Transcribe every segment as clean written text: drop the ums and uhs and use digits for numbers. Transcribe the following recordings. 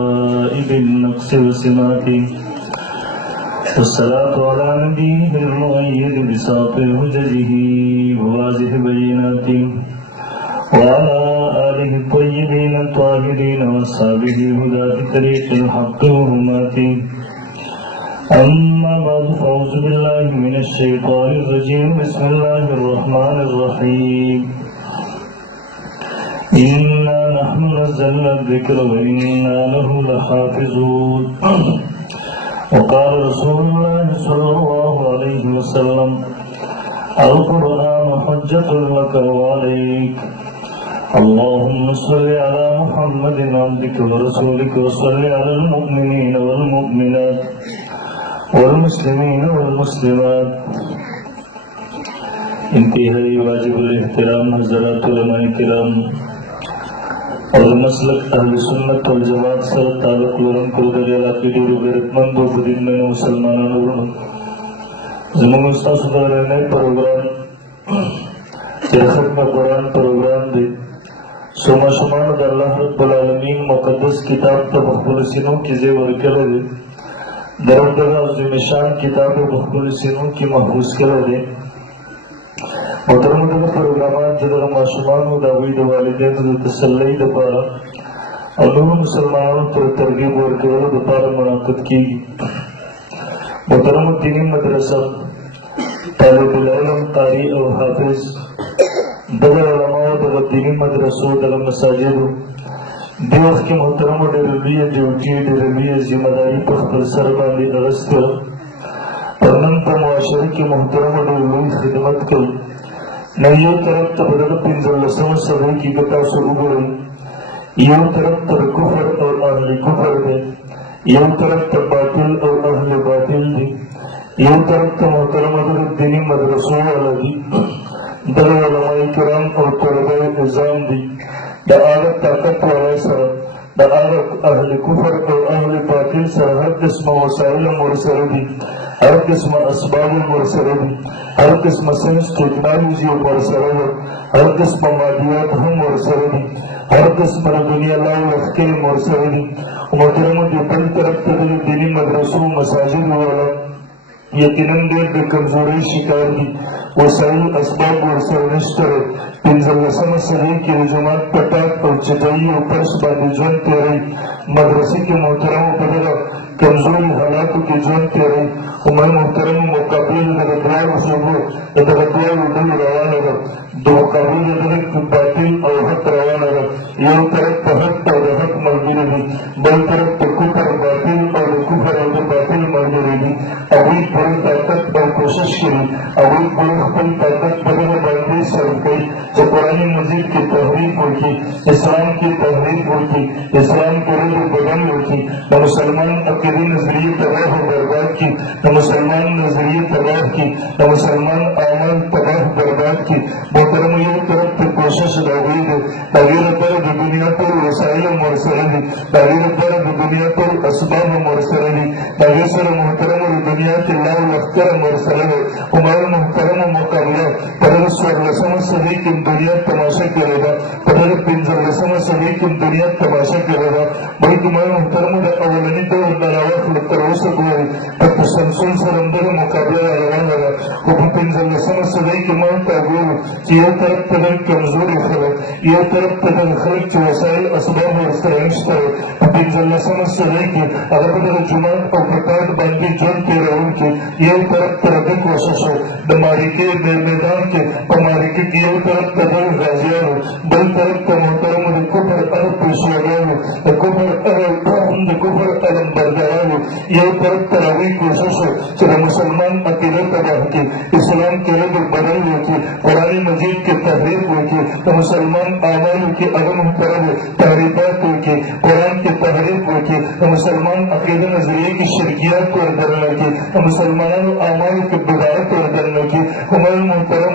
بالنقص وسماته والصلاة على نبيه المؤيد بساط هججه وواضح بيناته وعلى آله الطيبين الطاهرين وأصحابه هداة طريق الحق وهماته. أما بعد فأعوذ بالله من الشيطان الرجيم. بسم الله الرحمن الرحيم. إنا نحن نزلنا الذكر وإنا له لحافظون. وقال رسول الله صلى الله عليه وسلم: القرآن حجة لك وعليك. اللهم صل على محمد عبدك ورسولك وصل على المؤمنين والمؤمنات والمسلمين والمسلمات. इंतहाई वाजिबुल एहतराम हज़रात उलमा किराम और मसलक अहले सुन्नत वल जमात से ताल्लुक़ रखने वाले अक़ीदे गैरतमंद व बुद्धिमान मुसलमानों ज़मीन मुस्तक़बिल ने प्रोग्राम खत्म कुरान प्रोग्राम दे सुमाशुमान अल्लाह रब्बुल आलमीन मुक़द्दस किताब तो मुख़लिसिनों की ज़ेवर करे दे दरदगा ज़िमशान किताब मुख़लिसिनों की महफूज़ करे दे मोहतरम प्रोग्रामात जदर माशुमान दावीद वालिदैन तसल्ली दपारा और मुसलमानों को तरगीब और केवल दपारा मुनाक़िद की मोहतरम दीनी मदरसा तालिबुल इल्म कारी और हाफिज दगर उलमा दगर दीनी मदरसों दगर मसाजिद देश के मोहतरम डेरबिया ड्यूटी डेरबिया जिम्मेदारी पर सरबानी अगस्त परनम पर मुआशरे की मोहतरम डेरबिया खिदमत की नये तरफ तबदल पिंजर लसन सभी की कथा शुरू करें। ये तरफ तर कुफर और अहले कुफर दे, ये तरफ तर बातिल और अहले बातिल दे, ये तरफ तर मोहतरम दीनी मदरसों वाला दी दल उलमाए किराम और तलबे इज़ाम दी दाआवत ताकत वाला सर दाआवत अहले कुफर और अहले बातिल सर हर किस्म वसाइल मुरसल दी हर किस्म असबाब मुरसल दी हर किस्म साइंस टेक्नोलॉजी मुरसल हर किस्म मादियात हम मुरसल दी हर किस्म दुनिया लाल रखे मुरसल दी मोहतरम की बड़ी तरफ दीनी मदरसों मसाजिद वाला यकीनन देर कमजोरी शिकार की वसाइल असबाब और सरनिस्टर पिंजल समस्या की जमात पटाक और चटाई और पर्स बांधी जन तेरे मदरसे के मोहतरम पदरा कमजोरी हालातों की जन तेरे उमर मोहतरम मुकाबिल नगरदार सुबह नगरदार उड़न रवाना कर दो काबिल नगर बातिल और हक रवाना कर ये तरफ हक और हक मौजूद है बल तरफ कुफर बातिल और कुफर और बातिल मौजूद है अभी बड़ी ताकत और कोशिश करी अभी बड़ी ताकत बदल बातें सर्व गई जो कुरान मजीद की तहरीफ होगी इस्लाम की तहरीफ होगी इस्लाम को रूह बदल होगी न मुसलमान अकेले नजरिए तबाह बर्बाद की न मुसलमान नजरिए तबाह की न मुसलमान आमल तबाह बर्बाद की मोहतरम ये तरफ की कोशिश दावी है दावी पर दुनिया पर वसाइल मुरसली दावी पर दुनिया पर असबाब मुरसली दावी सर मोहतरम दुनिया के लाल लख्तर मुरसल है हमारे मोहतरम मुकाबला पदर स्वर रसम सभी की दुनिया तमाशा करेगा पदर पिंजर रसम सभी की दुनिया तमाशा करेगा बड़ी तुम्हारे मोहतरम अवलनी तो नलावत लख्तर हो सको तब संसुल सर अंदर मुकाबला लगाएगा वो पिंजर रसम सभी की मान ताबूर ये तरफ पदर कमजोरी खबर ये तरफ पदर खर्च के वसाइल असबाब और सरनिश्तर पिंजर रसम सभी की अगर पदर जुमान और प्रकाश बांधी जन के रहूं के ये तरफ तरह कोशिश हो दमारी के मैदान के हमारी के ये तरफ तदल गाजिया हो बल तरफ तो मोहतरम कुफर अरब पेशवा हो कुफर अलम बरदारा हो ये तरफ तरावी कोशिश हो चलो मुसलमान अकेले तबाह की इस्लाम के लिए बदल होती कुरान मजीद के तहरीफ होती तो मुसलमान आमाल की अदम तरह तहरीफात होती कुरान की तहरीफ होती तो मुसलमान अकेले नजरिए की शिरकियात को अंदर लगी मुसलमानों आमाल के बिदात और करने की हमारे मोहतरम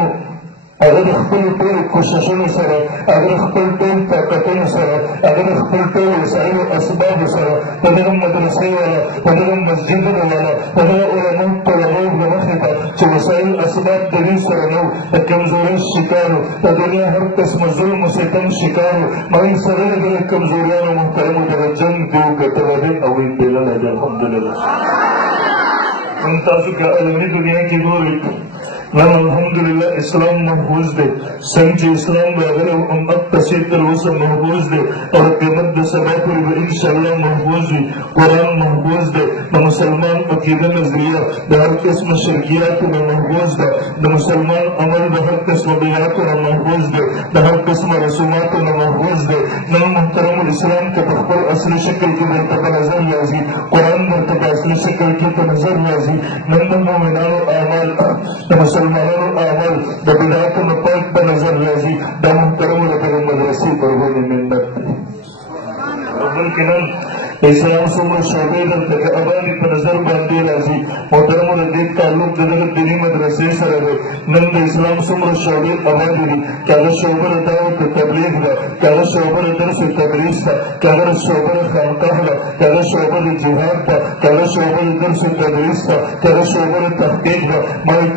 اگر خپل ټول کوششونو سره، اگر خپل ټول طاقتونو سره، اگر خپل ټول وسایل او اسباب سره د دغه مدرسې والا، د دغه مسجدونو والا، د دغه علماو طلباو له مخې ته چې وسایل اسباب د دې سره نه وو، د کمزورۍ شکار وو، د دنیا هر قسمه ظلم و ستم شکار وو، مګر سره د دغه کمزوریانو محترمو دغه جنګ دې وګټلی دی او یې بېللی دی. الحمدلله. نن تاسو که عالمي دنیا کې ګورئ نن الحمدلله اسلام محفوظ دی. څنګه چې اسلام راغلی او امت پسې تر اوسه محفوظ دی او د قیامت د سبا پورې به انشاءالله محفوظ وي. قرآن محفوظ دی. د مسلمان عقیده نظریه د هر قسمه شرکیاتو نه محفوظ ده. د مسلمان عمل د هر قسمه بیعاتو نه محفوظ دی. د هر قسمه رسوماتو نه محفوظ دی. نن محترم الاسلام که په خپل اصلي شکل کې درته په نظر راځي، قرآن درته په اصلي شکل کې په نظر راځي. نن د مؤمنانو اعمال، د مسلمانانو اعمال د بدعاتو نه پاک په نظر راځي. دا محترمو د دغه مدرسې پر باندې منت دی. بلکې نن د اسلام څومره شعبې دلته که ابادي په نظر باندې راځي. محترمو د دې تعلق د دغه دیني مدرسې سره دی. نن د اسلام څومره شعبې ابادي دي، که هغه شعبه د دعوت تبلیغ ده، که هغه شعبه د درس تدریس ده، که هغه شعبه د خانقاه ده، که هغه شعبه د جهاد ده، که هغه شعبه د درس تدریس ده، که هغه شعبه د تحقیق ده. باید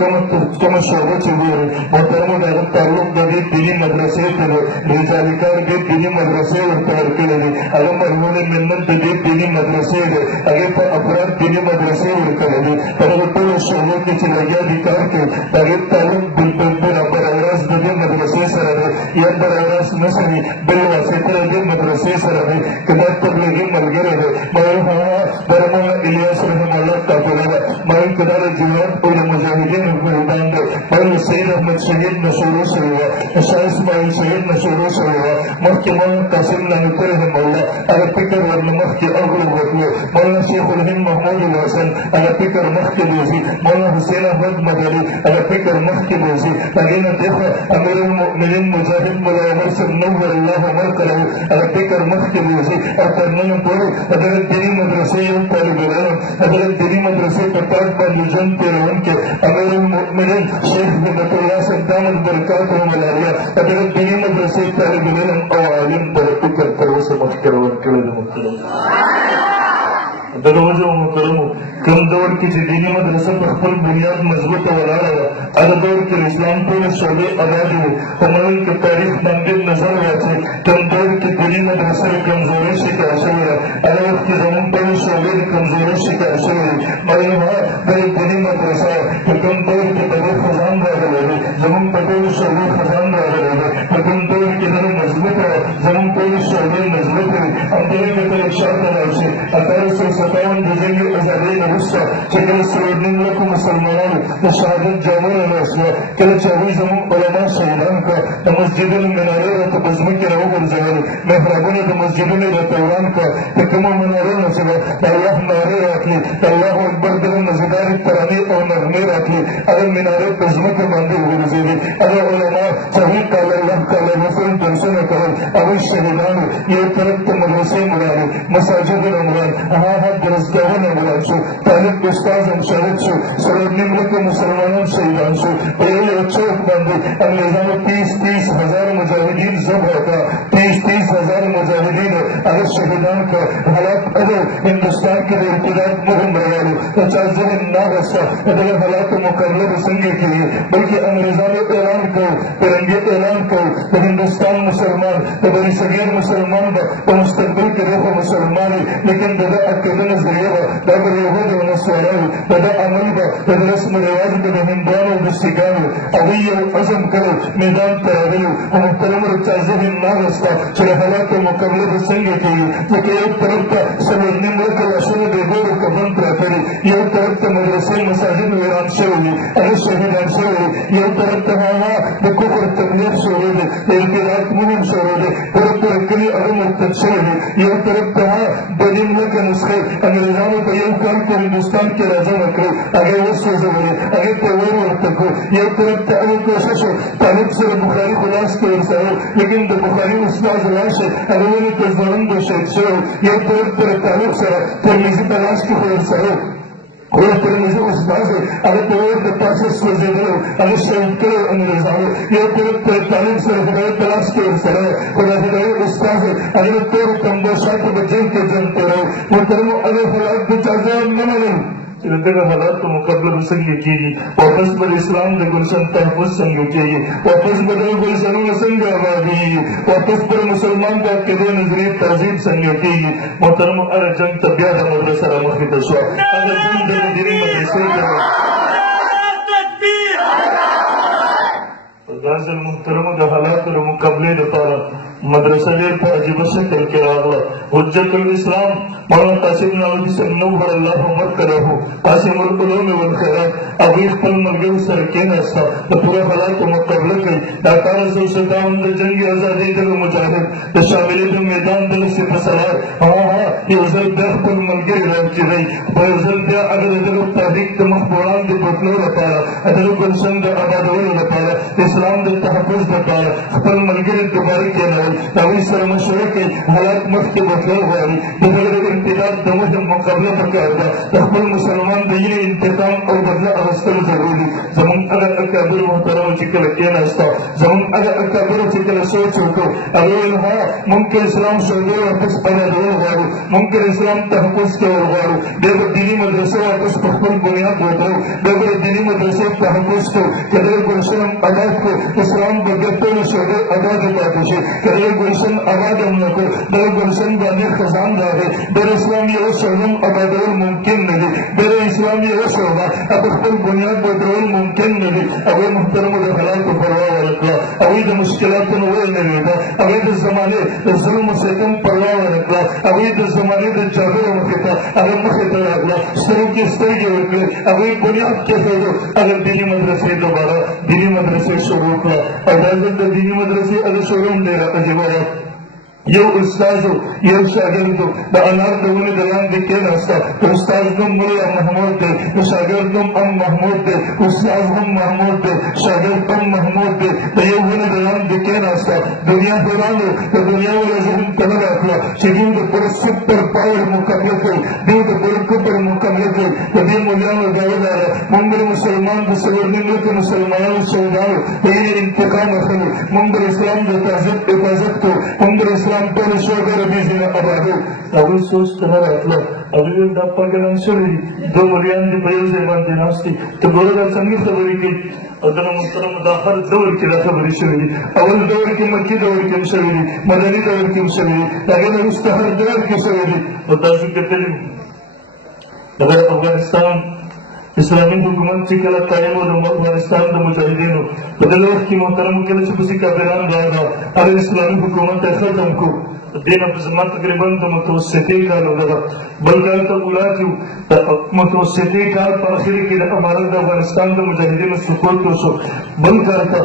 کومه شعبه چې ګورئ محترمو د هغه تعلق د دې دیني مدرسې ته دی. رضالي کار دې دیني مدرسې ورته ورکړې دي. هغه مرحوم منت د دې دیني مدرسې دی. هغې ته افراد دیني مدرسې ورکړې دي. په دغه ټولو شعبو کې چې لګیا دي کار کوي، د هغې تعلق بالکل براراست د دې مدرسې سره دی، یا براراست نه سوي بالواسطه د دې مدرسې سره دی. که دا تبلیغي ملګری دی مګر هغه د مولانا الیاس رحم الله قافله ده، مګر که دا د جهاد او د مجاهدینو میدان دی، مګر د سید احمد شهید نه شروع شوې وه، د شاه اسماعیل شهید نه شروع شوې وه. مخکې مولانا قاسم نانوتي رحم الله هغه فکر ورنه مخکې اغلب وتلو. مولانا شیخ الهند محمود الحسن هغه فکر مخکې بوځي. مولانا حسین احمد مدني هغه فکر مخکې بوځي. هغې نه دېخوا امیر المؤمنین مجاهد ملا عمر صاحب نور الله مرکله هغه فکر مخکې بوځي. او تر ننه پورې د دغه دیني مدرسې یو طالب العلم، د دغه دیني مدرسې په تاج باندې ژوند تېروونکی امیر المؤمنین شیخ همت الله صاحب دامت برکاتهم العالیه د دغه دیني مدرسې طالب العلم او عالم دغه فکر تر اوسه مخکې ورکړی دی. محترم دغه وجه محترمو کوم دور کې چې دیني مدرسه په خپل بنیاد مضبوطه ولاړه وه، هغه دور کې د اسلام ټولې شعبې ابادې وې. په ملک کې تاریخ باندې نظر واچوي، کوم دور کې دیني مدرسه د کمزورۍ شکار شوې ده، هغه وخت کې زموږ ټولې شعبې د کمزورۍ شکار شوې دي. مګر هغه دغه دیني مدرسه په کوم دور کې په دې خزان راغلی دی، زموږ په ټولو شعبې خزان راغلی دی. په کوم دور کې دغه مضبوطه وه، زموږ ټولې شعبې مضبوطې وې. همدغې ته کله شاته لاړ شي 1857 د جنګ ازادۍ نه وروسته چې کله 9.5 لکو مسلمانانو د شهادت جامه راناستله، کله چې هغوی زموږ علما شهیدان کړه، د مسجدونو منارې راته په ځمکې راوغورځولې، محرابونه د مسجدونو یې راته وران کړه. د کومو منارو نه چې ده د الله نارې راتلې، د الله اکبر دغه مزیدارې ترانې او نغمې راتلې، هغه منارې په ځمکه باندې وغورځېدې. هغه علما چې هغوی قال الله قال رسول درسونه کول، هغوی شهیدان وو. یو طرف ته مدرسې مرانې، مساجدونه مران، هغه درسګاهونه مران شو، طالب استاد هم شهید شو، 9.5 لکه مسلمانان شهیدان شو. په یو چوک باندې انګریزانو 30 هزار مجاهدین ذبح کړه، 30 هزار مجاهدین هغه شهیدان کړه. حالات هغه هندوستان کې د ارتداد مهم راغلو، د چا ذهن ناغسته د دغه حالاتو مقابله به څنګه کېږي، بلکې انګریزانو اعلان کړو، فرنګي اعلان کړو د هندوستان مسلمان، د بني صغیر مسلمان به په مستقبل کې روحه مسلمان وي، لیکن د ده عقیده نظریه به دا به یهود او نصارا وي، د ده عمل به د ده رسم و رواج به د هندوانو او د سیکانو. هغوی یو عزم کړی، میدان ته راغلي خو محترمو د چا ذهن ناغسته چې د حالاتو مقابله به څنګه کېږي، ځکه یو طرف ته 9.5 لکه لاشونه بېګورو کفن پراته دي، یو طرف ته مدرسې مساجد ویران شوي دي، هغه شهیدان شوي دي، یو طرف ته هغه د کفر تبلیغ شروع دی، د ارتداد مهم شروع دی، طرف ته کلي هغه مرتد شوي دي، یو طرف ته هغه 2.5 لکه نسخې انګریزانو په یو کال کې هندوستان کې راجمع کړو، هغې وسوځولې، هغې ته ور ورته کړو. یو طرف ته هغه کوشش و طالب سره بخاري خو لاس کې ورسره، لیکن د بخاري استاد راشه هغه ولې په ځوړند شهید شوی. یو طرف ته د طالب سره ترمذي په لاس کې خو ورسره کوئی ترمذی استاد اگر تو د تاسیس کو زیدلو اگر شهید کړو انګریزانو یو پر تعلیم سره خدای تلاش کې سره خدای استاد اگر تو تم شاته بجن کې جن کړو محترم اگر حالات د چاځه نه منل چې دغه حالات په مقابله څنګه کېږي واپس به اسلام د ګلشن تحفظ څنګه کېږي واپس به د ګلشنونو څنګه آبادېږي واپس به مسلمان د عقیدې نظریې تهذیب څنګه کېږي محترم هغه جنګ ته بیا د مدرسه رامخې ته شوه هغه جنګ د دیني مدرسې داسې محترمو د حالاتو د مقابلې لپاره مدرسه ډېر په عجیبه شکل کې راغله حجت الاسلام مولانا قاسم نانوتي صاحب نور الله مرکزه قاسم العلوم والخیرات هغوی خپل ملګرو سره کېناسته د پوره حالاتو مقابله کوي د 1857 د جنګ ازادۍ دغه مجاهد د شاملي د میدان د لسې په سوار یو ځل بیا خپل ملګري راوچېږئ په یو ځل بیا هغه د دغه تحریک د مخ په وړاندې بوتلو لپاره دغه ګلشن د آبادولو لپاره اسلام د تحفظ لپاره خپل ملګري دوباره کېنوئ د هغوی سره مشوره کوي حالات مخکې بوتلو غواړي د هغه د انتقاد د مهم مقابله پکار ده د خپل مسلمان د وینې انتقام او بدله اخیستل ضروري دي زموږ هغه اکابر محترمو چې کله کېناسته زموږ هغه اکابرو چې کله سوچ وکړو هغه ویل ها موږ که اسلام شعبې واپس آبادول غواړو موږ که اسلام تحفظ کول غواړو بیا به دیني مدرسې واپس په خپل بنیاد ودرو بیا به دیني مدرسې تحفظ کړو که دغه ګلشن هم آباد کړو اسلام به بیا ټولې شعبې آبادې پاتې شي که دغه ګلشن آباد هم نه کړو دغه ګلشن باندې خزان راغی بیا اسلام یو شعبه هم آبادول ممکن نه دي بیا اسلام یو شعبه په خپل بنیاد ودرول ممکن نه دي هغوی محترمو د حالاتو پروا ونه کړه هغوی د مشکلاتو نه ویلېده هغوی د زمانې د ظلم و ستم پروا ونه کړه هغوی د زمانې د جابرو مخې ته هغه مخې ته راغله سترګو کې سترګې ورکړې هغوی بنیاد کېښودو هغه دیني مدرسې دوباره دیني مدرسې شروع کړه او دا ځل د دیني مدرسې هغه شروع هم ډېره عجیبه ده یو استازو یو شاګردو د انار د ونې د لاندې کېناسته د استاز نوم ملا محمود دی د شاګرد نوم هم محمود دی استاز هم محمود دی شاګرد هم محمود دی د یو ونې د لاندې کېناسته دنیا حیرانو د دنیا والا ذهن ته نه راکړه چې دوی د پوره سپر پاور مقابله کوي دوی د پوره کفر مقابله کوي د دې مولیانو دا ولاړه موږ د مسلمان د څلور ملته مسلمانانو شهیدانو د یې انتقام اخلو موږ د اسلام د تهذیب حفاظت کوو موږ د اسلام ټول شعبې ربیزونه آبادو هغوی سوچ ته نه راتله هغوی ویل دا پاګلان شوي دي دوه ملیان دي په یو ځای باندې ناست دي ته ګوره دا څنګه خبرې کوي او دغه محترمو دا هر دور کې دا خبرې شوي دي اول دور کې مکي دور کې هم شوي دي مدني دور کې هم شوي دي د هغې نه وروسته هر دور کې شوي دي او تاسو کتلي دغه افغانستان اسلامي حکومت چې کله قایم و د افغانستان د مجاهدینو په دغه وخت کې محترمو کله چې پسې کافران راغله هغه اسلامي حکومت یې ختم کړو دې نه په زما تقریبا د متوسطې کال دغه بل کال ته ولات یو د متوسطې کال په اخر کې د امارت د افغانستان د مجاهدینو سقوط وشو بل کال ته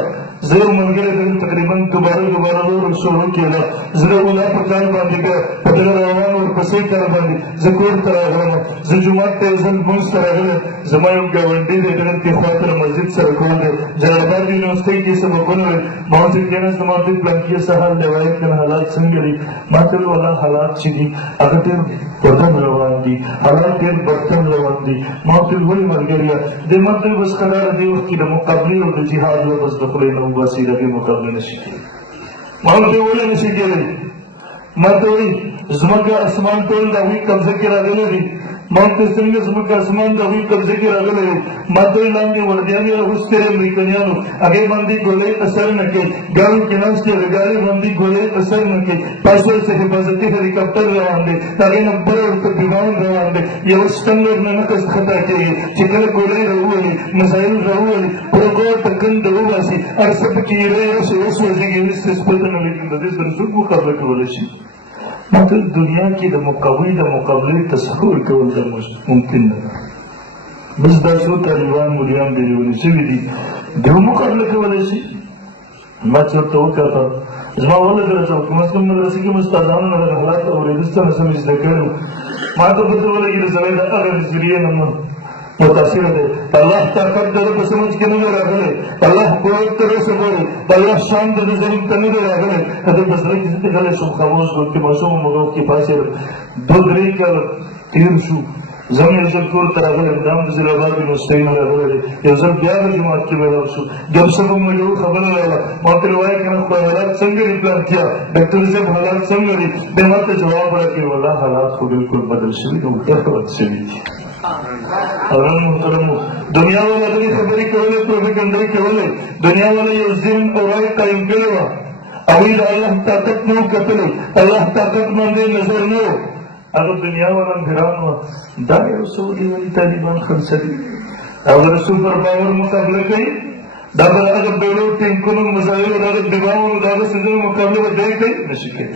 زه یو ملګری ته تقریبا دوباره لور شروع کېده زه د اولا په کال باندې بیا په دغه روان ورپسې کال باندې زه کور ته راغلم زه جومات ته یو ځل لمونځ ته راغلم زما یو ګاونډي دی دغه دې خواته له مسجد سره کول دی جلالاباد یونیورسټۍ کې سبقونه ویل ما ورته کېناست ما ورته پلان کې څه حال دی وایي کنه حالات څنګه دي ما ته ویل والله حالات چې دي هغه ډېر بدن روان دي حالات ډېر بدتر روان دي ما ورته ویل ولې ملګریه دې ما ته بس قراره دې وخت کې د مقابلې او د جهاد لفظ د خولې نه وباسي د دې مقابله نشي کېدی ما ورته ولې نشي کېدی ما ته وایي ځمکه اسمان ټول د هغوی قبضه کې راغلی دي ما ورته څنګه ځمکه اسمان د هغوی قبضه کې راغلی دی ما ته وایي لاندې وردیانې اغوستې امریکایانو هغې باندې ګولۍ اثر نه کوي ګاړو کې ناست دی د ګاړۍ باندې ګولۍ اثر نه کوي پاس ورڅ حفاظتي هلیکاپټر روان دی د هغې نه بره ورته بیمان روان دی یو سټن ورنه نقص خطا کېږي چې کله ګولۍ راوولي میزایل راوولي پوره قوه ټکنده وباسي هر څه پکې ایره راشي وسوځېږي هېڅ څه پته نه لګي د دې سره څوک مقابله کولی شي مطلب دنیا کې د مقابلې تصور کول دا ممکن نه ده بس دا څو طالبان مولیان بېلونې شوي دي دوی مقابله کولی شي ما چې ورته وکتل زما ولګله چې کم از کم مدرسې کې مو استادانو نه دغه حالات اورېده څه نه څه مې زده کړي ما ته پته ولګېده سړی د هغه نظریې نه متاثر دی الله طاقت د ده په سمجھ کې نه دی راغلی الله قوت ته رسه ګوري الله شان د ده ذهن ته نه دی راغلی د ده په زړه کې زه غلی شم خاموش وم چې ماشوم وم هغه وخت کې پاڅېدم 2-3 کاله تېر شو زم یو ځل کور ته راغلم دا هم د زیراباد یونیورسټۍ نه راغلی دی یو ځل بیا د جومات کې میلاو شو ګپ سپ مو یو خبره راغله ما ته وایي که نه خدای حالات څنګه دي پلانتیا ډاکټر صاحب حالات څنګه دي بیا ما ته جواب راکړي والله حالات خو بلکل بدل شوي دي الټه بد شوي دي اوران محترمو دنیا والا دغې خبرې کولې پروپیګنډۍ کولې دنیا والا یو ذهن او رای قایم کړی وه هغوی د الله طاقت نه و کتلی الله طاقت باندې نظر نه و هغه دنیا والا حیران وه دا یو څه ولې ولې طالبان خرڅوي هغه د سوپر پاور مقابله کوي دا به هغه بیړو ټینکونو مسایلو د هغه دباونو د هغه څیزونو مقابله به دی کوي نشي کوي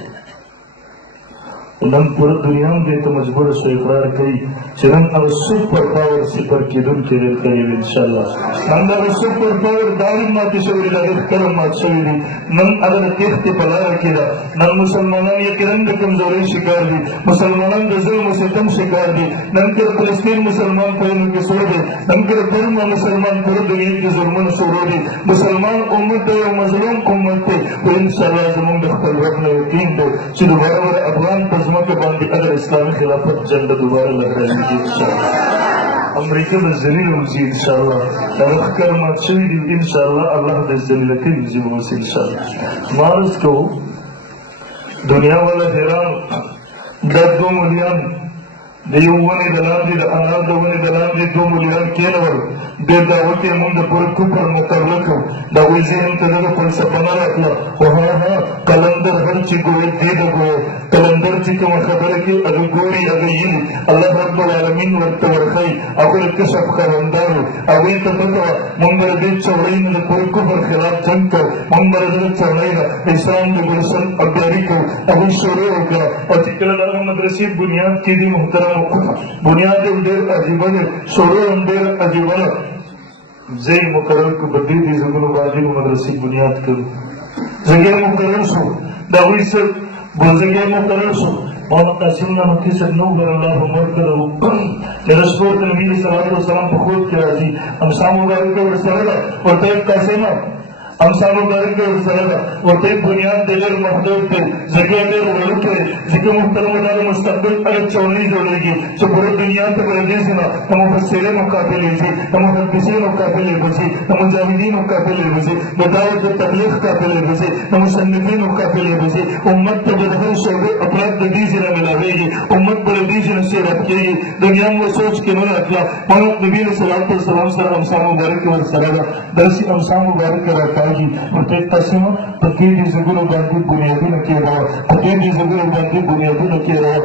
نن پوره دنیا هم دې ته مجبوره شو اقرار کوي چې نن هغه سوپر پاور صفر کېدونکی دی قریب انشاءالله نن دغه سوپر پاور دارم ماتې شوي دي د هغې ښکره مات شوي دي نن هغه د تېښتې په لاره کې ده نن مسلمانان یقینا د کمزورۍ شکار دي مسلمانان د ظلم و ستم شکار دي نن که د فلسطین مسلمان په وینو کې سور دی نن که د برما مسلمان په دنیا کې ظلمونه شروع دي مسلمان امت دی یو مظلوم امت دی خو انشاءالله زموږ د خپل رب نه یقین دی چې دوباره به افغان په ځمکه باندې اگر اسلامي خلافت جنډه دوباره لهرایږي انشاءالله امریکا به ذلیله وځي انشاءالله هغه ښکر مات شوي دي انشاءالله الله به ذلیله کوي وځي به اوس انشاءالله ما عرض کوو دنیا والا حیران دا 2 ملیان د یو ونې د لاندې د انار د ونې د لاندې 2 ملیان کېنول ډېر دا وکې مونږ د پوره کفر مقابله کوو د هغوی ذهن ته دغه فلسفه نه راتله خو ها قلندر هر چې ګوی دې د ګویو قلندر چې کومه خبره کوي هغه ګوري هغه یلي الله رب العالمین ورته ورښایي هغوی د کشف خاوندان وو هغوی ته پته وه مونږ به د دې چوړۍ نه د پوره کفر خلاف جنګ کوو مونږ به د دغه چوړۍ نه اسلام د ګلسن ابیاري کوو هغوی شروع وکړه او چې کله د هغه مدرسې بنیاد کېدي محترم بنیاد هم ډېر عجیبه دی شروع هم ډېر عجیبه ده ځای مقرر کړو په دې ځایونو باندې مدرسې بنیاد کړو ځای مقرر شو د هغوی سره ځای مقرر شو مولانا قاسم نعمتي صاحب نور الله عمر کړو د رسول نبی صلی الله علیه وسلم په خوب کې راځي امسا مبارک ورسره ده ورته قاسم امسا مبارک ورسره ده ورته بنیاد د ډېر محدود دی ځکه ډېر وړوکی دی ځکه محترمو دا د مستقبل هغه چوړۍ جوړېږي چې پوره دنیا ته به د دې څه نه د مفسرینو قافلې ځي د محدثینو قافلې به ځي د مجاهدینو قافلې به ځي د دعوت د تبلیغ قافلې به ځي د مصنفینو قافلې به ځي امت ته به د هر شعبې افراد د دې ځای نه ملاوېږي امت به له دې ځای نه سیرت کېږي دنیا مو سوچ کې نه راتله محمد نبي علیه صلات وسلام سره امسا مبارک ورسره ده داسې امسا مبارک راکاږي ورته قسم په دې ځایونو باندې بنیادونه کېږدوه په دې ځایونو باندې بنیادونه کېږدوه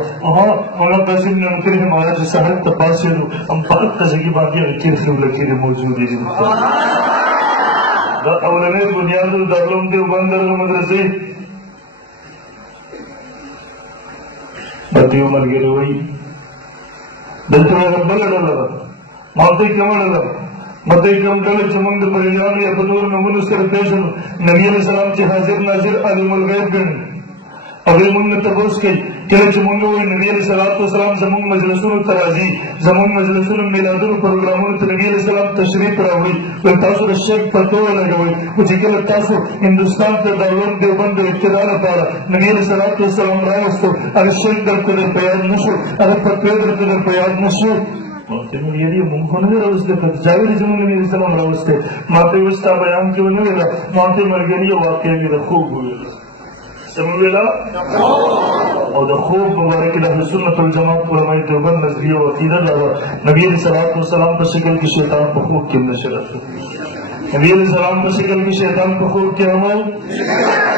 مولانا قاسم نعمتي رحمه چې سهار ته پاڅېدو هم په هلته ځایږي باندې هغه قبله کېږدي موجودې دي دا اولنۍ بنیاد د دارالعلوم دیوبند دغه مدرسې بته یو ملګري وایي دلته هغه بله ډله ده ما ورته وایي کومه ډله مته کوم ډله چې موږ د پریانو یا په نورو نومونو سره پېژنو نبي علیه السلام چې حاضر ناظر عالم الغیب ګڼي هغوی موږ نه تپوس کوي کله چې موږ ووایو نبي علیه صلات وسلام زموږ مجلسونو ته راځي زموږ مجلسونو میلادونو پروګرامونو ته نبي علیه السلام تشریف راوړي نو تاسو د شک پتو ولګوئ خو چې کله تاسو هندوستان ته دارالعلوم دیوبند د ابتدا لپاره نبي علیه صلات وسلام راوستو هغه شک درته در په یاد نه شو هغه فتوی درته در په یاد نه شو ماته مې ویلي مونږ خو نه وی راوستی که چا ویلي چې مونږ نبي علیه السلام راوستی ماته ویل ستا بیان کې ونه ویله ماته ملګري یو واقعه مې د خوب وویله څه مې ویله او د خوب مبارکې د اهل سنت والجماعت علماء دیوبند نظریه او عقیده دا وه نبي علیه صلات وسلام په شکل کې شیطان په خوب کې هم نشي راتلی نبی علیہ السلام په شکل کې شیطان په خوب کې عمل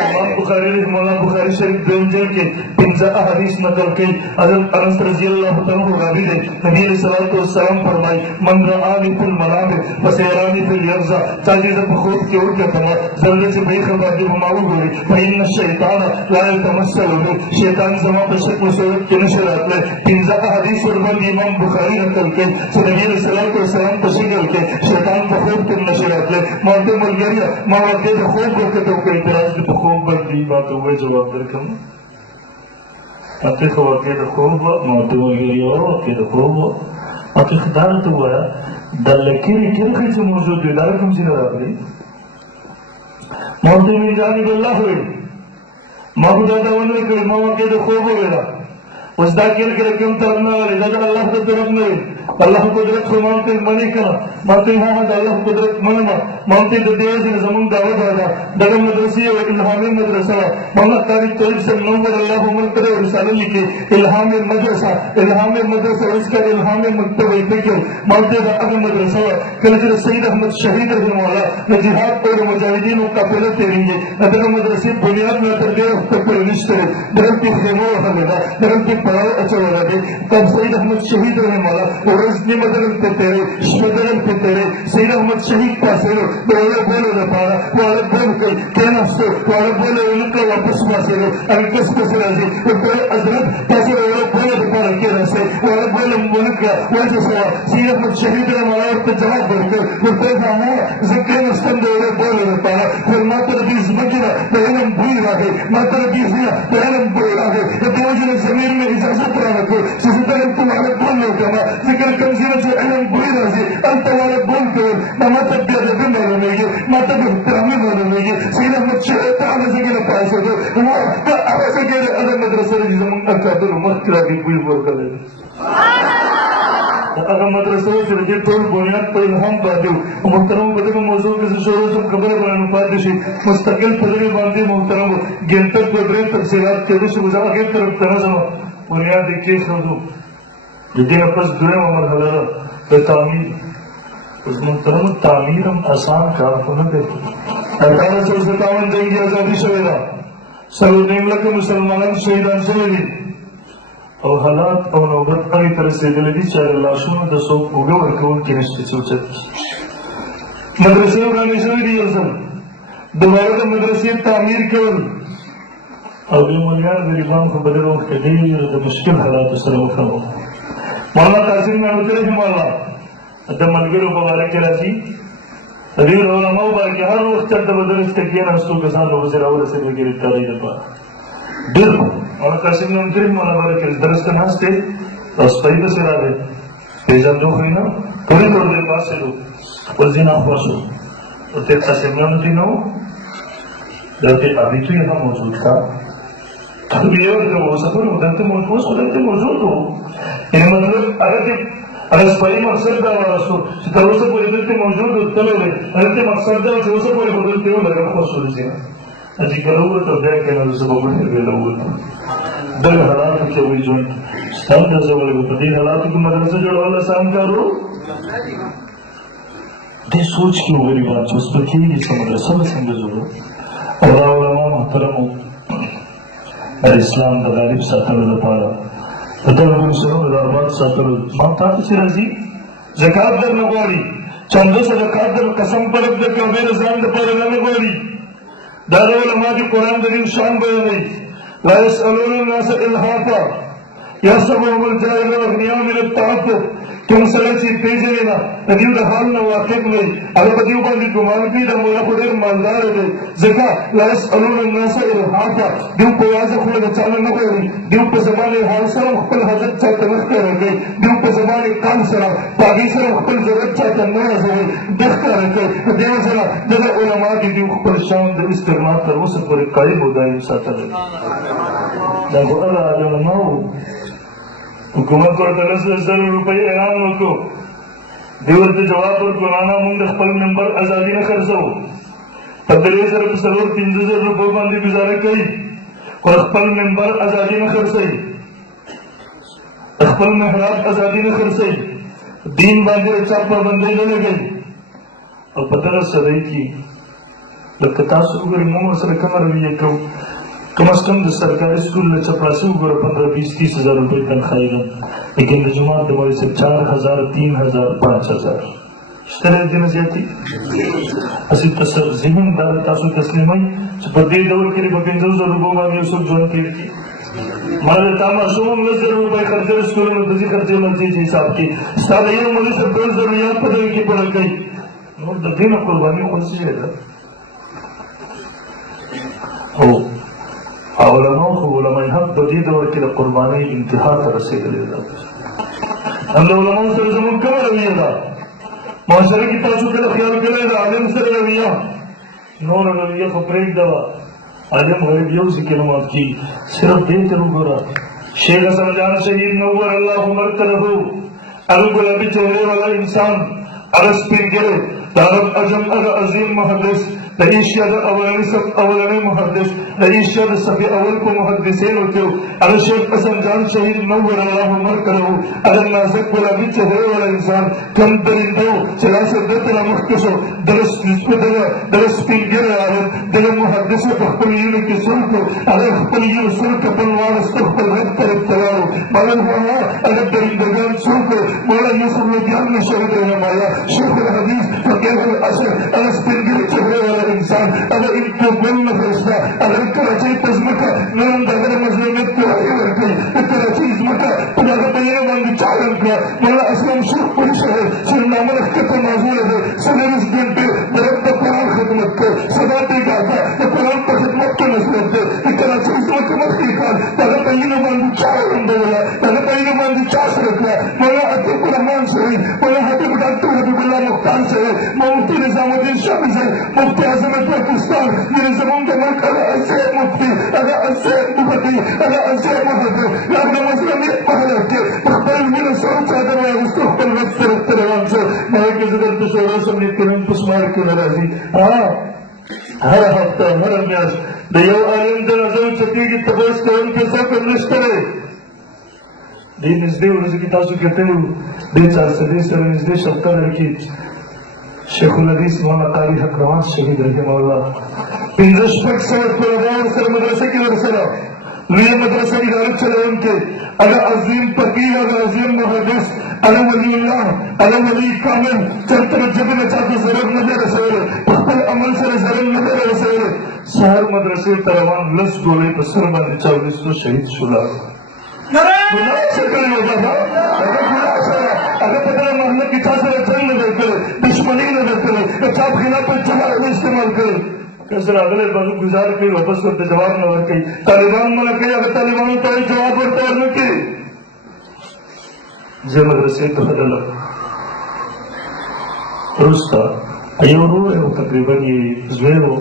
امام بخاري رحمه الله بخاري شریف دویم جلد کې 15 احادیث نقل کړي حضرت انس رضی الله تعالی عنہ راوي دي نبی علیہ الصلوۃ والسلام فرمایي من رآني في المنام فسيراني في اليقظة چا چې په خوب کې وکړه ضروري چې به خبر دې ما وګوري فإن الشیطان لا يتمثل به شیطان زما په شکل صورت کې نشي راتلی 15 احادیث ورباندې امام بخاري نقل کړي چې نبی علیہ الصلوۃ والسلام په شکل کې شیطان په خوب کې نشي راتلی ما ورته ملګريه ما ورته د خوب ورته وکړه اعتراض دې په خوب باندې ما ته ووایي جواب درکړم ته خو واقع د خوب وه ما ورته ملګري واقع د خوب وه ما ته دا راته ووایه دا لکېرې کرښې چې موجود وي دا کوم ځای نه راغلي ما ورته من جانب الله ویل ما خو دا ونه کړې ما واقع د خوب وویله उसदा किन के क्यों तरना वाले जब अल्लाह के तरफ में अल्लाह कुदरत को मानते मनी का मानते हाँ अल्लाह कुदरत मानना मानते देश में जमीन दावत आया दगम मदरसी और इल्हामी मदरसा मोहम्मद तारीख 23 नवंबर अल्लाह उमर करे रिसाले लिखे इल्हामी मदरसा इसका इल्हामी मकतब फिक्र मानते अगर मदरसा कल सईद अहमद शहीद रहमतुल्लाह ने जिहाद और मुजाहिदीन का पहले तेरेंगे अगर मदरसे बुनियाद में कर दे उसको परवरिश करे दरम की खेमों हमें दरम की पढ़ाओ अच्छा वाला दे तब सईद अहमद शहीद रहमतुल्लाह और रजनी मदरन पे तेरे शदरन पे तेरे सईद अहमद शहीद पासे रो बोलो ना पारा वाला बोल के कहना सो वाला बोले उनका वापस पासे रो अगर किस पासे राजी वो बोले हजरत पासे रो बोले ना पारा के रसे वाला बोले मुल्क का वैसे सवा सईद अहमद शहीद रहमतुल्लाह और पे जवाब देकर वो कहता है जिक्र मस्तंद और बोले ना पारा फिर मात्र बीस मदीना पहलम भूल रहे मात्र बीस ना पहलम बोल रहे तो दोनों जमीन में इजाजत रखो सिद्दन तुम्हारे बोल लो कमा जिक्र कंसीना से अलम बुरी राजी अंत वाले बोल के माता बेद बिन मानेंगे माता के तरामी मानेंगे सीना में शैतान से के पास हो वो का आवाज के अदर मदरसे की जमीन का तो मस्करा की कोई बोल कर अगर मदरसे से रजे तो बुनियाद पर हम बाजू मुहतरम बदे मौजूद के शोरों से खबर बनाने पादिशी मुस्तकिल फजरे बांधे मुहतरम गिनतर बदरे तफसीलात के से गुजार के तरफ तरह बुनियाद एक चीज समझो जितने अपस दुए अमल हलाला तो तामीर उस मुहतरम तामीर हम आसान काम को न देते 1857 दिन की आजादी शवेदा सर्वनिम्न के मुसलमान शहीदान से मिली और हालात और नौबत कई तरह से जल्दी चार लाशों में दसों उगे वर्कौन की निश्चित सूचत मदरसे और निशानी असल दोबारा का मदरसे तामीर केवल अगले मुनियार गरीबान को बदलों के लिए तो मुश्किल हालात से रोकना हो मौलाना तासीर में होते रहे मौला अदम मलगेर मुबारक के राजी अदील उलमा बार के हर वक्त तक बदल के किया ना के साथ लोगों से रावल से गिरफ्तारी के बाद दिल और तासीर में उनके मौलाना बार के दरस का नाम थे अस्पताल से रावे बेजा जो हुई ना पूरी तौर पे पास से लोग और जिना फंसो और तेरे तासीर में उनकी नो जबकि अभी तो यहाँ मौजूद था ये और वो सफर उधर मौजूद हो ये मतलब अगर सही मकसद का वाला सो तरह से पूरे दिन मौजूद होते हैं अगर ते मकसद का जो से पूरे बदलते हो लगा खुश हो जाए अजी करो तो दे के ना से बहुत ही लोग दल हालात के वही जो सब जैसे वाले बड़ी हालात की मदद से जो वाला शाम करो दे सोच की मेरी बात उस पर की नहीं समझ सब समझो और उलमा मुहतरम और इस्लाम का गालिब साथर पारा अदर मुसलमान दरबार साथर माता से राजी ज़कात दर नगवारी चंदो से ज़कात दर कसम पर दे के मेरे जान दे पर नगवारी दादा उलमा की कुरान दरीन शान बयान है ला यसअलून नास इल्हाफा यहसबुहुमुल जाहिलु अगनिया मिन अत-तअफ्फुफ तुम सलसी पेजे ना नदियों का हाल न वाकिफ नहीं अगर बदियों बांधी गुमान भी ना मोला खुदेर मालदार है ज़का ला यसअलून नास इल्हाफा दियों को याद खुले बचाने न कोई दियों पे ज़बान हाल सर खुल हजरत चाहते वक्त रह गई दियों पे ज़बान कान सर पागी सर खुल जरूरत चाहते न रहे देखता रह गई देव सर जगह उलमा की दियों खुल शाम दर इस्तेमाल कर वो सब पर कायम हो जाए साथ में देखो अल्लाह उलमा हुकूमत को ₹10,000 ऐलान को दिवस जवाब और पुराना मुंड खपल नंबर आजादी न खर्चो पदरे सरब सलोर ₹3,000 बांधी गुजारे कई और खपल नंबर आजादी न खर्चई खपल महराब आजादी न खर्चई दीन बांधे चाप पाबंदी न गई और पता सदई की लकता सुगर मुंह से कमर भी एक कम से कम सरकारी स्कूल में चपरासी उगर 15-20-30 हजार रुपए तनख्वाह लेकिन जुमात दवाई से 4,000 3,000 5,000 इस तरह दिन जाती असी तसर जिम्मेदार तासु तस्लीम बदे दौर के लिए ₹2,000 में सब ज्वाइन की मारे तामा सोम ₹10,000 खर्चे स्कूल में बजी खर्चे मंत्री जी साहब की साथ ये मुझे सब ₹2,000 पढ़ाई की पढ़ गई और दिन कुर्बानी कौन सी है ओ उलमाओं को उलमाए हक बदीद और के कुर्बानी इंतहा तरह से करेगा हम उलमाओं से जमन कब रवैया था माशरे की तासु के ख्याल करेगा आलिम से रवैया नूर रवैया को प्रेम दवा आलिम गरीबियों से कलमात की सिर्फ दे चलो गोरा शेख हसन जान शहीद नव्वर अल्लाह मरकलहू अल गुलाबी चेहरे वाला इंसान अरस पीर गिरे दारब अजम अग अजीम मुहद्दिस रईशियद अवलनी मुहद्दिस रईशियद सफी अवल को मुहद्दिसीन होते अल शेख हसन जान शहीद नव्वर अल्लाह मरकलहू अल नाज़िक गुलाबी चेहरे वाला इंसान कम दरिंदो चलासे दतला मुख्तसो दरस दरस पीर गिरे आलम दल मुहद्दिस बखपलीन की सुन को अल बखपलीन सुन का पलवार इस्तक़बाल रब कर इत्तलाओ मलन हुआ अल दरिंदगान सुन को मौला यूसुफ ने ज्ञान में शहीद रहे माया शेख हदीस फकीह अल-असर अल पीर गिरे चेहरे वाला इंसान अगर इनको गुल न फरिश्ता अगर कराची तस्मका नरम दगर मजलूमियत को आगे रखी कराची इस्मका पुराना बल्ले वाली चालन का मौला असलम शुरू पुरुष है सिर्फ नामल के माजूर है सदर इस दिन पे दरद कुरान खिदमत को सदा देगा था कुरान पर खिदमत के नस्बत से कराची इस्मत के मत की काल पहले पहले वाली चालन बोला पहले पहले वाली चास रखा मौला अतीक रहमान से मौला हबीब डॉक्टर हबीबुल्लाह मुख्तार से मुफ्ती निजामुद्दीन शामी से मुफ्ती आजम पाकिस्तान मेरे जमीन का मुल्क ऐसे मुफ्ती अगर ऐसे मुफ्ती अगर ऐसे मुफ्ती अपने मसले में पहले के पहले मेरे सर चादर है उसको पहले वक्त से रखते रहे हमसे मैं के जगह तो शोरों से निकलने पुष्मार के नाराजी हाँ हर हफ्ता हर अभ्यास देव आलम जन अजल सती की तपस कौन के साथ निष्ठ करे दिन इस देव उस की तासु कहते हैं दिन चार सदी से इस देश शब्द लड़की शेखुल हदीस मोहम्मद अली हकरवान शहीद रहमतुल्लाह पिंजश पक सर पुरवान सर मदरसे की दरसला लिए मदरसे की दारत चले उनके अगर अजीम फकीह अगर अजीम मुहद्दिस अगर वलीउल्लाह अगर वली कामिल चरित्र जब न चाहते जरूर नजर रसूल पहले अमल से जरूर नजर रसूल शहर मदरसे तरवान लस गोले पर सरबंद 44 शहीद शुदा गुनाह से कल होता था अगर पता मोहम्मद की छाछ से जंग न करे दुश्मनी न करे चाप खिलाफ जमात इस्तेमाल करे कसर अगले बाजू गुजार के वापस करते जवाब न वर कई तालिबान मन कई अगर तालिबान तो जवाब करते और के जे मदरसे तो बदला रुस्ता अयोरो है तकरीबन ये ज़वेरो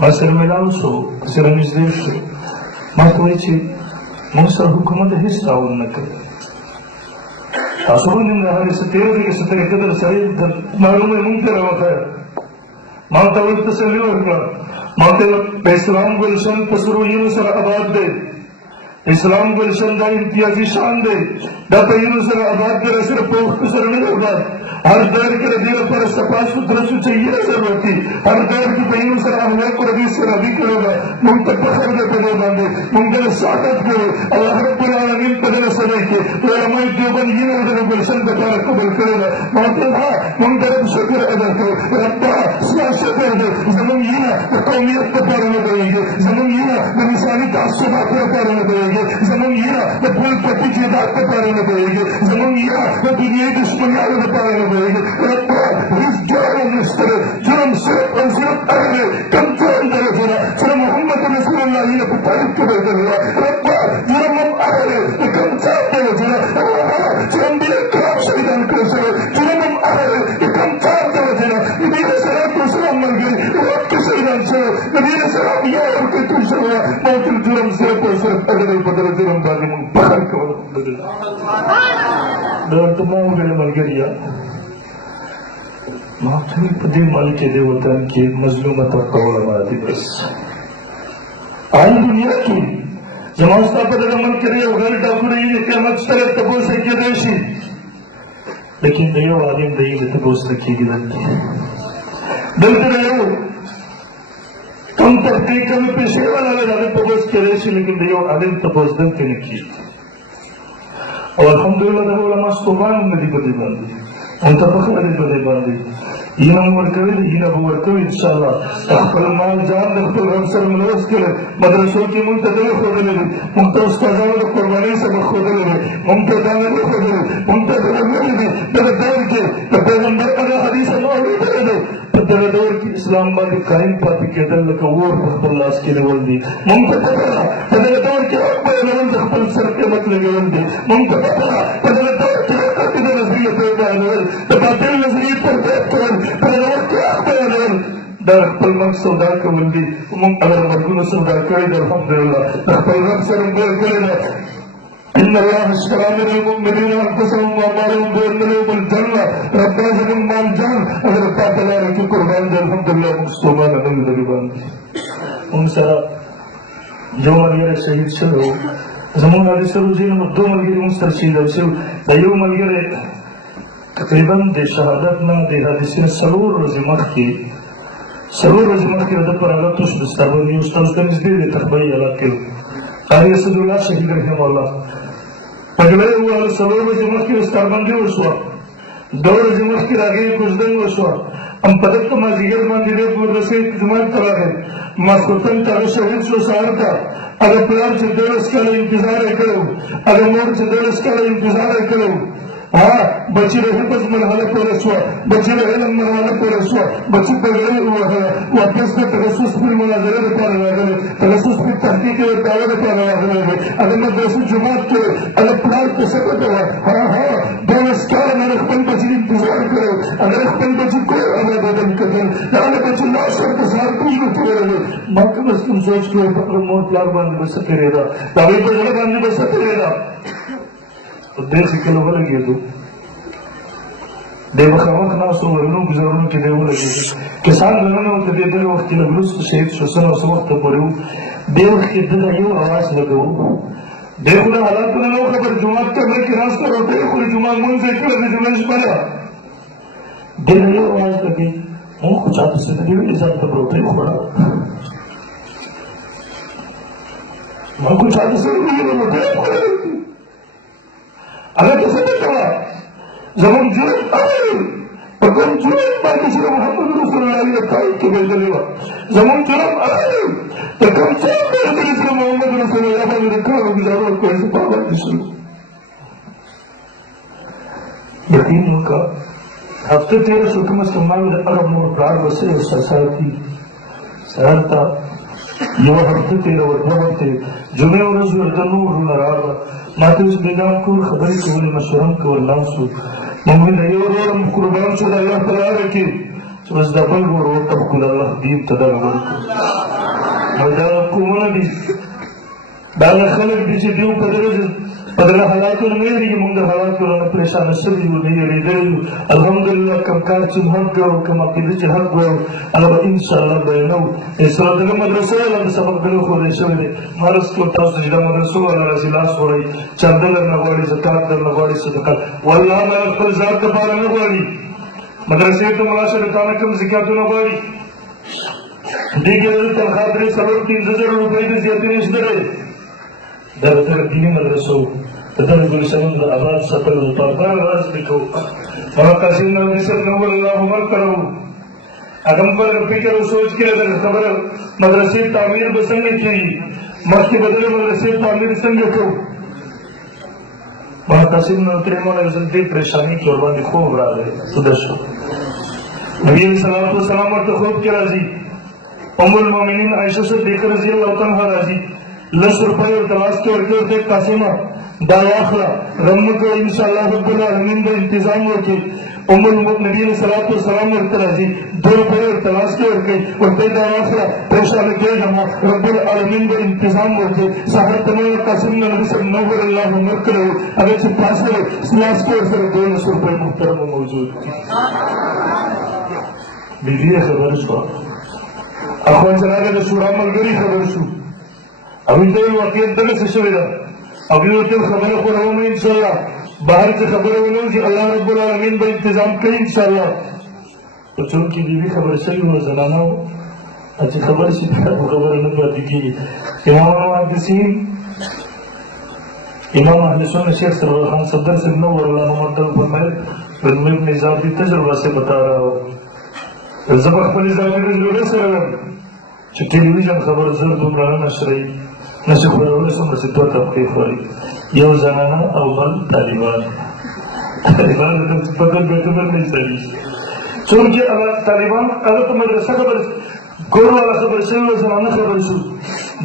मासर मिलाओ सो सिरमिज देश मातोई मुंसर हुकूमत हिस्सा उन्नत असों ने हमारे सतेरे के सतेरे कदर सही मालूम है मुमकिन है माता वक्त से लियो है माते इस्लाम को निशान पसरो यूनुस आबाद दे इस्लाम को निशान दा इम्तियाजी शान दे दाता यूनुस आबाद दे सिर्फ पोस्ट सर नहीं होगा हर दौर के रबील पर सपाश तरसु चाहिए जरूरत थी हर दौर की बहनों से हमने को रबी से रबी करेगा मुंतक पकड़ के पदे बांधे मुंगल साकत करे अल्लाह रब्बुल आलमीन पदे सने के उलमाए देवबंद ये उधर गुलशन का कबूल करेगा मतलब हां मुंगल शुक्र अदा करो रब्बा सियासत दे जमीन ये ना कौमियत के बारे में करेंगे जमीन ये ना इंसानी तासुब के बारे में करेंगे जमीन ये ना फूल पत्ती की बात के बारे में करेंगे जमीन ये ना दुनिया की दुश्मनियों के बारे में जुर्म सिर्फ और सिर्फ अहले कमजोर दर्जा सिर्फ मोहम्मद रसूलुल्लाह ने तारीफ के दर्जा रब्बा जुर्म अहले कमजोर दर्जा जुर्म भी खराब शरीदान कर सके जुर्म अहले कमजोर दर्जा नबी सल्लल्लाहु अलैहि वसल्लम मर गए वो के शरीदान से नबी सल्लल्लाहु अलैहि वसल्लम के तुम से मौत जुर्म सिर्फ और सिर्फ अहले बदल जुर्म बारे में बाहर को दर्द मो गए मर गया माथुरी पदी मालिक देवतान की मजलूमत और कौलमाती बस आई दुनिया की जमास्ता पर रमन करे उगल डाकुरे ये क़यामत सरे तबो से के देशी लेकिन देव आदम दई में तबो से की गिरती दलते रहो कम तकती कम पेशे वाला लगा तबो के देशी लेकिन देव आदम तबो से दलते नहीं की और अल्हम्दुलिल्लाह दो उलमा सुभान में दी बंदी उनका पकड़ दे बंदी ये नंबर करे ये नंबर को इंशाल्लाह अखल माल जान दखल अवसर मलोस के मदरसों की मुंतजर हो गए मुंतज का जान कुर्बानी से खो गए मुंतज दाने हो गए मुंतज ने तेरे दौर के पैगंबर का हदीस मौजूद है तेरे दौर की इस्लाम में कायम पाती के दल का वो अल्लाह के लेवल दी मुंतज तेरे दौर के पैगंबर दखल सर के मत लगे बंदे मुंतज तेरे दौर के कतल नजरिए पे बानर तबादल नजरिए पर देखकर dar pelmak saudar kembali umum agar berguna saudar kali dan alhamdulillah dar pelmak sering berguna إن الله اشترى من المؤمنين أنفسهم وأموالهم بأن لهم الجنة ربنا زمن مال جان अगर पाता है कि कुर्बान दे अल्हम्दुलिल्लाह मुसलमान नहीं लगीबान उन सारा जो मलियर शहीद शलो जमून अली सरुजीन दो मलियर उन सर शहीद शलो दयो मलियर तकरीबन दे शहादत ना दे हदीस सरूर रजमत की रदत पर अलग तो दस्तावेज उस्ताद का नजदीक दे तकबई अलग के कारी असदुल्लाह शहीद रहमतुल्लाह पगले हुआ सरूर रजमत की उस्तादबंदी उसवा दौर रजमत की आगे कुछ दिन उसवा हम पदक तो माजीगर मंदिर मदरसे जुमात करा है मासुतन तारे शहीद सो सारता अगर प्लान से दौर इसका इंतजार करो अगर मोर से दौर इसका इंतजार करो हाँ बच्ची रहे बस मरहला पोरसवा बच्ची रहे मरहला पोरसवा बच्ची पगले हुआ है वापस में तगसुस फिर मुनाजरे पर लगा है तगसुस फिर तहकीक के दावे पर लगा है अगर मैं दोस्त जुमात के अगर प्लान पे सकता है हाँ हाँ दौर इसका मेरे अपन बच्ची इंतजार करो अगर अपन बच्ची को अगर बदल कर दे यानी बच्ची ना सर के साथ कुछ नहीं करेगा माँ का बस तुम सोच के पकड़ मोट प्यार बांध बस करेगा दावे पर जगह बांध बस करेगा तो देश के लोग लगे तो देव खवत ना सो वरनों गुजरनों के देव लगे किसान लगने और दे दे वक्त के लगलुस शहीद शोषण और वक्त पर देव के दिल यो आवाज लगो देव ना हालात में लोग खबर जुमात करने के रास्ते होते हैं कोई जुमा मुंह से कर दे जुमा से पड़ा दिल यो आवाज लगे वो कुछ आप से नहीं भी जान तो रोते पड़ा मैं कुछ आप से नहीं रोते अगर किसी ने कहा जमन जुर्म अगर जुर्म बाकी से मोहम्मद रसूलुल्लाह ने कहा कि बेदलेवा जमन जुर्म तो कम से कम से मोहम्मद रसूलुल्लाह ने रखा हो गुजारो को ऐसे पावा किसी यकीन उनका हफ्ते 13 सुकम इस्तेमाल अरब मोर प्राण वसे सरसाती सरता यो हफ्ते 13 वरते जुमे और जुर्दनु नरार माते उस बेगाम को खबर को मशरम को लांसु मम्मी ने यो रोम कुर्बान से अल्लाह तआला रखी बस दबल वो रो तब को अल्लाह दीन तदर को मजा को मनदी दाला खलक बीच दियो पदरा हालात में मेरी मुंगा हालात को परेशान सभी हो नहीं रे अल्हम्दुलिल्लाह कम कार सुबह को कमा के बीच हक गो अल्लाह इंशाअल्लाह बयानो इस रात के मदरसे वाला सबक दिलो को रेशो ने मारस को तास जिला मदरसो वाला रसिलास हो रही चंदल नगवाड़ी ज़कात नगवाड़ी सदका वल्लाह मैं अपने जात का बारे में नगवाड़ी मदरसे तो मुलाशर ताना कम ज़कात नगवाड़ी दीगर तनखादरी सबक 3000 रुपए की ज्यादा नहीं दे दरअसल दीनी मदरसों तदर गुलशन आवाज सफल पर आवाज लिखो और कासिम ने सब नवर अल्लाह उमर करो अगम पर फिक्र सोच के अगर खबर मदरसे तामीर बसंग की मस्ती बदले मदरसे तामीर संग को वहां कासिम ने उतरे मोला जल्दी परेशानी की कुर्बान खूब रहा है सुदर्शन नबी सल्लल्लाहु अलैहि वसल्लम और तो खूब के राजी उम्मुल मोमिनीन आयशा से देखकर रजी अल्लाह तआला राजी 10 रुपए और तलाश के और के कासिमा दायाखला रम को इंशाअल्लाह रब्बुल आलमीन का इंतजाम हो के उम्मुल नबी सल्लल्लाहु अलैहि वसल्लम और तराजी 2 रुपए और तलाश के और के दायाखला पैसा लेके जमा रब्बुल आलमीन का इंतजाम हो के सहर तमाम कासिम ने नबी सल्लल्लाहु अलैहि वसल्लम करो अगर से पास में स्लैश के और 200 रुपए मुहतरम मौजूद बीवी खबर छो अखवान चला के सूरा मलगरी खबर छो अभी तो वाकई तक से सुविधा अभी वो तो खबर को रहो में इंशाल्लाह बाहर से खबर होने कि अल्लाह रब्बुल आलमीन का इंतजाम करे इंशाल्लाह तो चूंकि बीवी खबर सही हो जनाना हो अच्छी खबर से खबर न पाती की इमाम मुहद्दिसीन इमाम अहले सुन्नत शेख सरवर खान सदर से नवर अल्लाह मतलब फरमाए फिल्म में इजाफी तजुर्बा से बता रहा हो जब अपनी ज़ाहिर लोगों से टेलीविजन खबर जरूर दुमराना नशरी नशर होने से मस्जिदों तबके खोरी ये ज़नाना अव्वल तालिबान तो बदल बेतुबल नहीं सही चूँकि अगर तालिबान अगर तो मदरसा खबर गोर वाला खबर से वो ज़नाना खबर से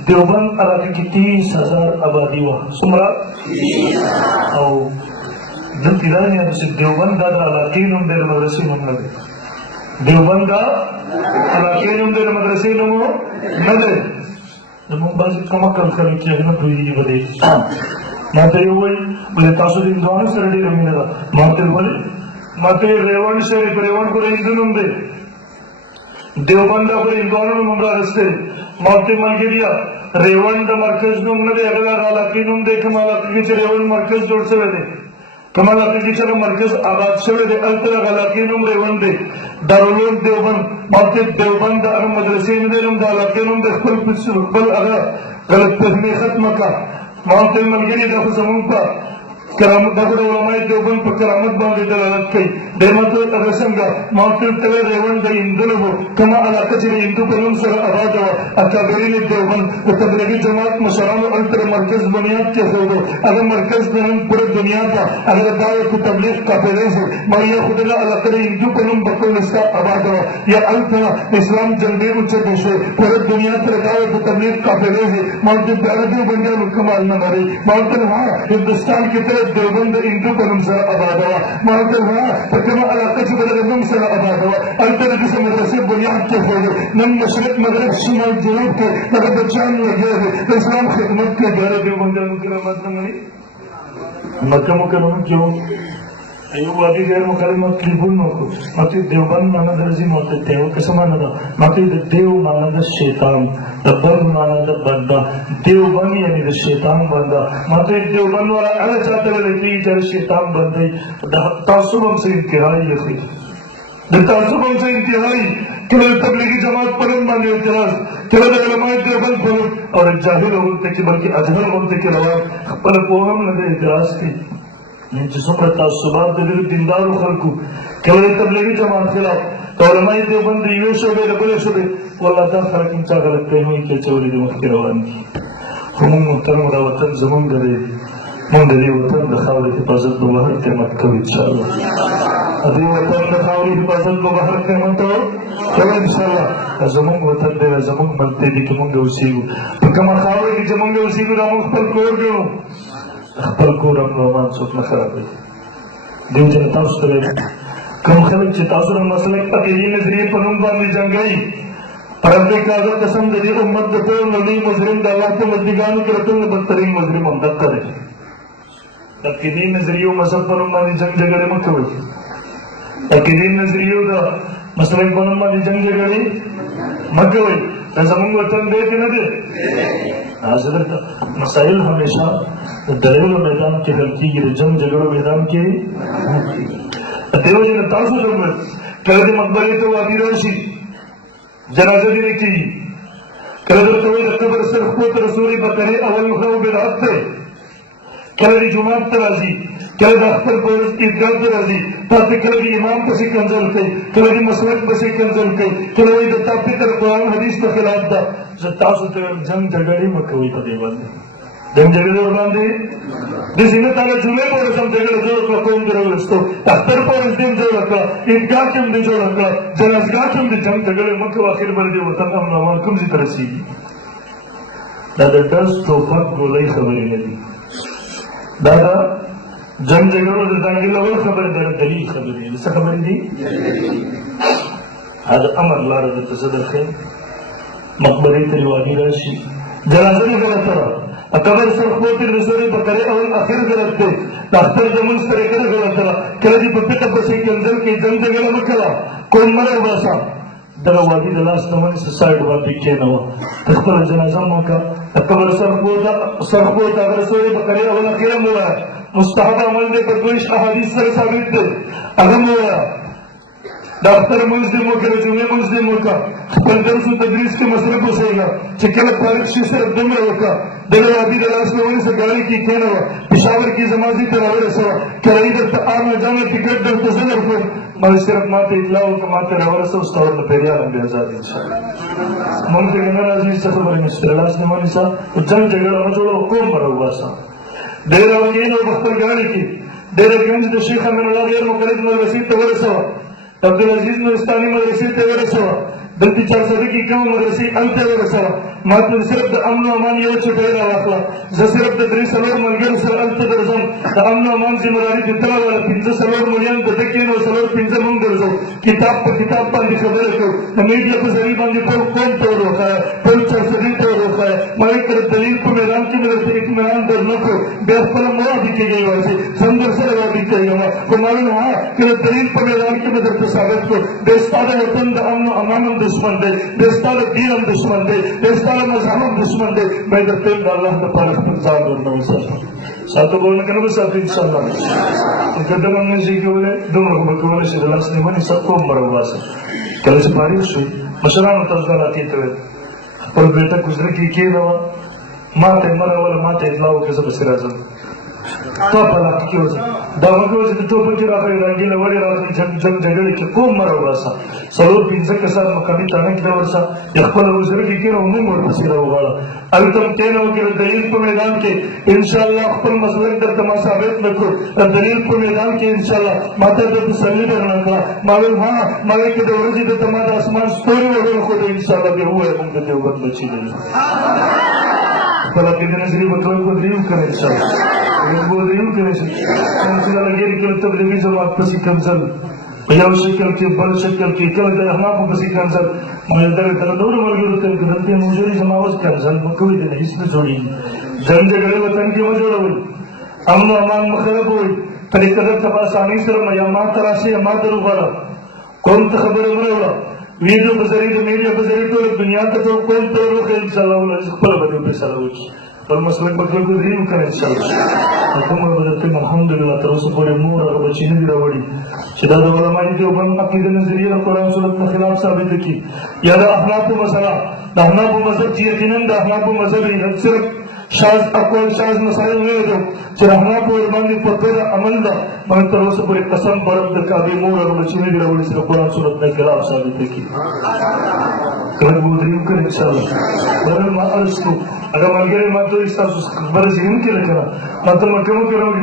देवबंद इलाके की 30,000 आबादी हुआ सुमरा और जब किराने हैं उसे देवबंद दादा इलाके में उनके मदरसे में लगे देवबंद का इलाके में उनके मदरसे में वो नज़र जब हम बाज़ कम कर कर किया है ना तो ये बदे माते यो वही बोले तासु दिन दोनों सरडी रमीने दा माते बोले माते रेवन से रेवन को रेंजन उन्दे देवबंदा को इंदौर में मुमरा रस्ते माते मलगिरिया रेवन द मरकज में उन्नदे अगला गालाकीन उन्दे कमालाकी के रेवन मरकज जोड़ से वेदे कमालाकी के चलो मरकज आबाद से वेदे अल्तरा गालाकीन उम रेवन दे दारुलों देवबंद माते देवबंद अगर मदरसे में दे हम गालाकीन उम दे फल कुछ फल अगर गलत तस्मीर खत्म का माते मलगिरी का फसमुंपा करामत बगड़ उलमाए देवबंद पर करामत बांधे दलालत कई देमतो अगसंगा माते तले रेवन द इंदुलवो कमा अलाकचिरे इंदु पलम सर आवाज़वा अकाबरी ने देवबंद तबलीगी जमात मशरान अंतर मरकज बुनियाद के होदो अगर मरकज बनम पूरे दुनिया का अगर दावत तबलीग का पहले से मारिया खुदा अलाकरे इंदु पलम बकल इसका आवाज़वा या अल्फा इस्लाम जंदे उच्च देशे पूरे दुनिया पर दावत तबलीग का पहले से माते दावत बंदे मुकम्मल न मरे माते वहाँ हिंदुस्तान की तरह देवबंद इंदु पलम सर आवाज़वा माते वहाँ कमा अलाकचिरे रंगम सर आवाज़वा अंतर किसी मदरसे बुनियाद के होदो नम मशरिक मगरिब शिमाल जनूब के अगर बच्चान लगे हैं तो इस्लाम खिदमत के द्वारा देवबंद मुकरम मत मक्का मुकरम क्यों अयो वादी गैर मुकरम ट्रिब्यून नको मते देवबंद माना दर्जी मते देव के समान ना मते देव माना द शैतान दबन माना द बंदा देवबंद यानी द शैतान बंदा मते देवबंद वाला अलग चाहते हुए कि जब शैतान बंदे तासुब से इंतहाई यखी तासुब से इंतहाई केवल तबलीगी जमात पलम माने इतिहास केवल उलमाए देवबंद पलम और जाहिल होते कि बल्कि अजहर होते कि रवाब पल पोहम लगे इतिहास की जिसमें तासुबात दे दीनदार खलकू केवल तबलीगी जमात खिलाफ तो उलमाए देवबंद ये शोबे रबले शोबे वल्लाह ताला खलक इंचा गलत कहने के चोरी दे मुफ्ती रवान हम मुहतरम वतन जमन करे मुंदली वतन दखावले हिफाजत को बाहर के मत करो इंशाअल्लाह अभी वतन दखावले हिफाजत को बाहर के मत करो इंशाअल्लाह जमन वतन दे जमन बनते दी कि मुंगे उसीगु कमा खावे की जमंगे उसीगु राम पर कोर गयो पर कोर हम रोमान सोच न खराब है दिन जनता उस तरह कम खलक चितासुर मसलक अकेली नजरिए पनुम बांधी जंगई परंतु कागज कसम दे उम्मत को नबी मुस्लिम दावा के मद्दिगान के रतन बदतरीन मुस्लिम हमदक करे अकेली नजरियों मसल पनुम बांधी जंग जगड़े मत करो अकेली नजरियों दा मसलक पनुम बांधी जंग जगड़े मत करो जमंग वतन दे के न दे हाजिर मसाइल हमेशा दलील मैदान के हल्की की जंग झगड़ो मैदान के देव जी ने तासु जंग कल मकबरे तो आदिवासी जनाजा दी की कल तो कबर सिर्फ को रसूली बकरे अवल खो बिदअत थे कल जुमात तराजी कल अख्तर पर ईदगाह तराजी ताकि कल इमाम पर से कंजल के कल मसलक पर से कंजल के कल ताकि कर कुरान हदीस के खिलाफ दा तासु जंग झगड़ी मकवी पर देवल जंग झगड़े और बांधे जिसने ताले जुमे पर सम झगड़े जो कौन करवस्तो अख्तर पर दिन जो रखा ईदगाह के अंदर जो रखा जनाजगाह के अंदर जंग झगड़े मक्के आखिर पर दे वतन हम नवान कुम सी तरह सी दादा दस तोफा गोलाई खबर नहीं दादा जंग झगड़ों से दांगी लोगों खबर दादा दलील खबर नहीं जैसा खबर दी आज अमर लारा जब तसदर खे मकबरे तलवादी राशि जनाजा नहीं गलत तरह अकबर सरखोती रसूली बकरे और आखिर गलत थे अख्तर जमुन सरे करे गलत तरह कल जी पप्पे तब से के अंदर के जंग जगह में कला कोई मरे हुआ सा दरवाजी दलास नमन से साइड वाली के नवा अकबर जनाजा मौका अकबर सरखोता रसूली बकरे और आखिर हुआ मुस्तहब अमल ने पर कोई अहादीस से साबित थे अगम हुआ डॉक्टर मुस्लिमों के रजूमे मुस्लिमों का पंद्रह सौ तदरीस के मसले को सही चिकन पारिश से अब्दुल में होगा दिल अभी दलास में होने से गाड़ी की क्या हुआ पिशावर की जमाजी तरावर सवा कराई दर आम जाने टिकट दर तजर को मैं सिर्फ माते इतलाओ का माते रवर से उस तौर पर पेरिया रंग आजाद इंशाल्लाह मुल्क के नर अजीज से खबर है दलास ने मानी सा जंग झगड़ा मजोड़ो कौन मरा हुआ सा देर वकील और बख्तर गाड़ी की देर गंज द शेख अमीन अल्लाह यार मुकररम में वसीत तवर सवा अब्दुल अजीज नूरस्तानी मदरसे तेवर सवा दल्ती चार सदी कम मदरसे अंतेवर सवा मात्र सिर्फ अमन अमान ये छुटेरा वाकला जसिरफ दरी सलोर मलगल सर अंत दर्जन अमन अमान जिम्मेदारी जितना वाला पिंजो सलोर मुलियन ददके नो सलोर पिंजो मुंग दर्जो किताब पर खबर को मीडिया पर जरी बांधी पर कौन तोड़ रखा है पर चार सदी तोड़ रखा है मालिक कर दलील को मैदान की मेरे से इत्मीनान दर न को बेफल नहीं वैसे संदर से वादी चाहिए तो मालूम हाँ कि दलील पर मैदान के मदद से साबित को देशतारे वतन अमन अमान दुश्मन दे देशतारे दीन दुश्मन दे देशतारे मजहब दुश्मन दे मैं करते हैं अल्लाह का पालक इंसान करना है सातों बोलने का ना साथ इंशाल्लाह कहते हैं जी के बोले दो लोग बोले से दलास ने मनी सबको मरवा से कल से बारिश हुई मशरान तस्दीक आती है और बेटा गुजरे की के नवा माते मरा वाला माते इलाओ के सब सिराजन तो पला की हो दावा के वजह तो पर के रात रंगीला वाले रात जंग झगड़े के को मरवा सा सरोर पिंजर के साथ मकामी ताने के वर्षा यखल गुजरे की के उम्म और बसीरा वाला अभी तुम कहना हो कि दलील पर मैदान के इंशाल्लाह अपन मसलन का तमाशा साबित न को दलील पर मैदान के इंशाल्लाह माता पे तसल्ली करना का मालूम हां माले के दौर जी तो तमाम आसमान स्टोरी वगैरह को इंशाल्लाह ये हुआ है उनके देवबंद बची नहीं भला के नजरी बतौर को रिव्यू करें इंशाल्लाह वो रिव्यू करें इंशाल्लाह लगे कि तबलीगी जमात पसी कंसल या शक्ल के बल शक्ल के कल का हम आपको पसी कंसल मैं दर दौर मौजूद कर करते मुझे जमावत कंसल कोई दिन इसमें जोड़ी जंग झगड़े वतन की मौजूद हुई अमन अमान मखरब हुई तरीक़त तबासानी सर मयामा तरासी अमा दरु वाला कौन खबर मरवा वीडियो बजरी तो मीडिया बजरी तो दुनिया का तो कौन तो लोग इंशाल्लाह उन्हें खबर बने पे सलावत और मसलन बदल को रिव्यू करें इंशाल्लाह हुकुम बदलते अल्हम्दुलिल्लाह तरस पूरे मोर और बची नहीं रवड़ी शिदा उलमा ने जो बन अकीदे नजरिया कुरान सुन्नत के खिलाफ साबित की या अहनाफ मसला अहनाफ मजहब की यकीनन अहनाफ मजहब ही सिर्फ शाज अकोल शाज मसाइल में जो चरहना पर मांगी पत्थर अमलदा मन तरस पूरे कसम बरद का भी मोर और बची नहीं रवड़ी से कुरान सुन्नत के खिलाफ साबित की कर वो रिव्यू करें इंशाल्लाह बरल मा अर्ज को अगर मलगरे मातो इस बरस हिम के लखना मातो मकम के रोग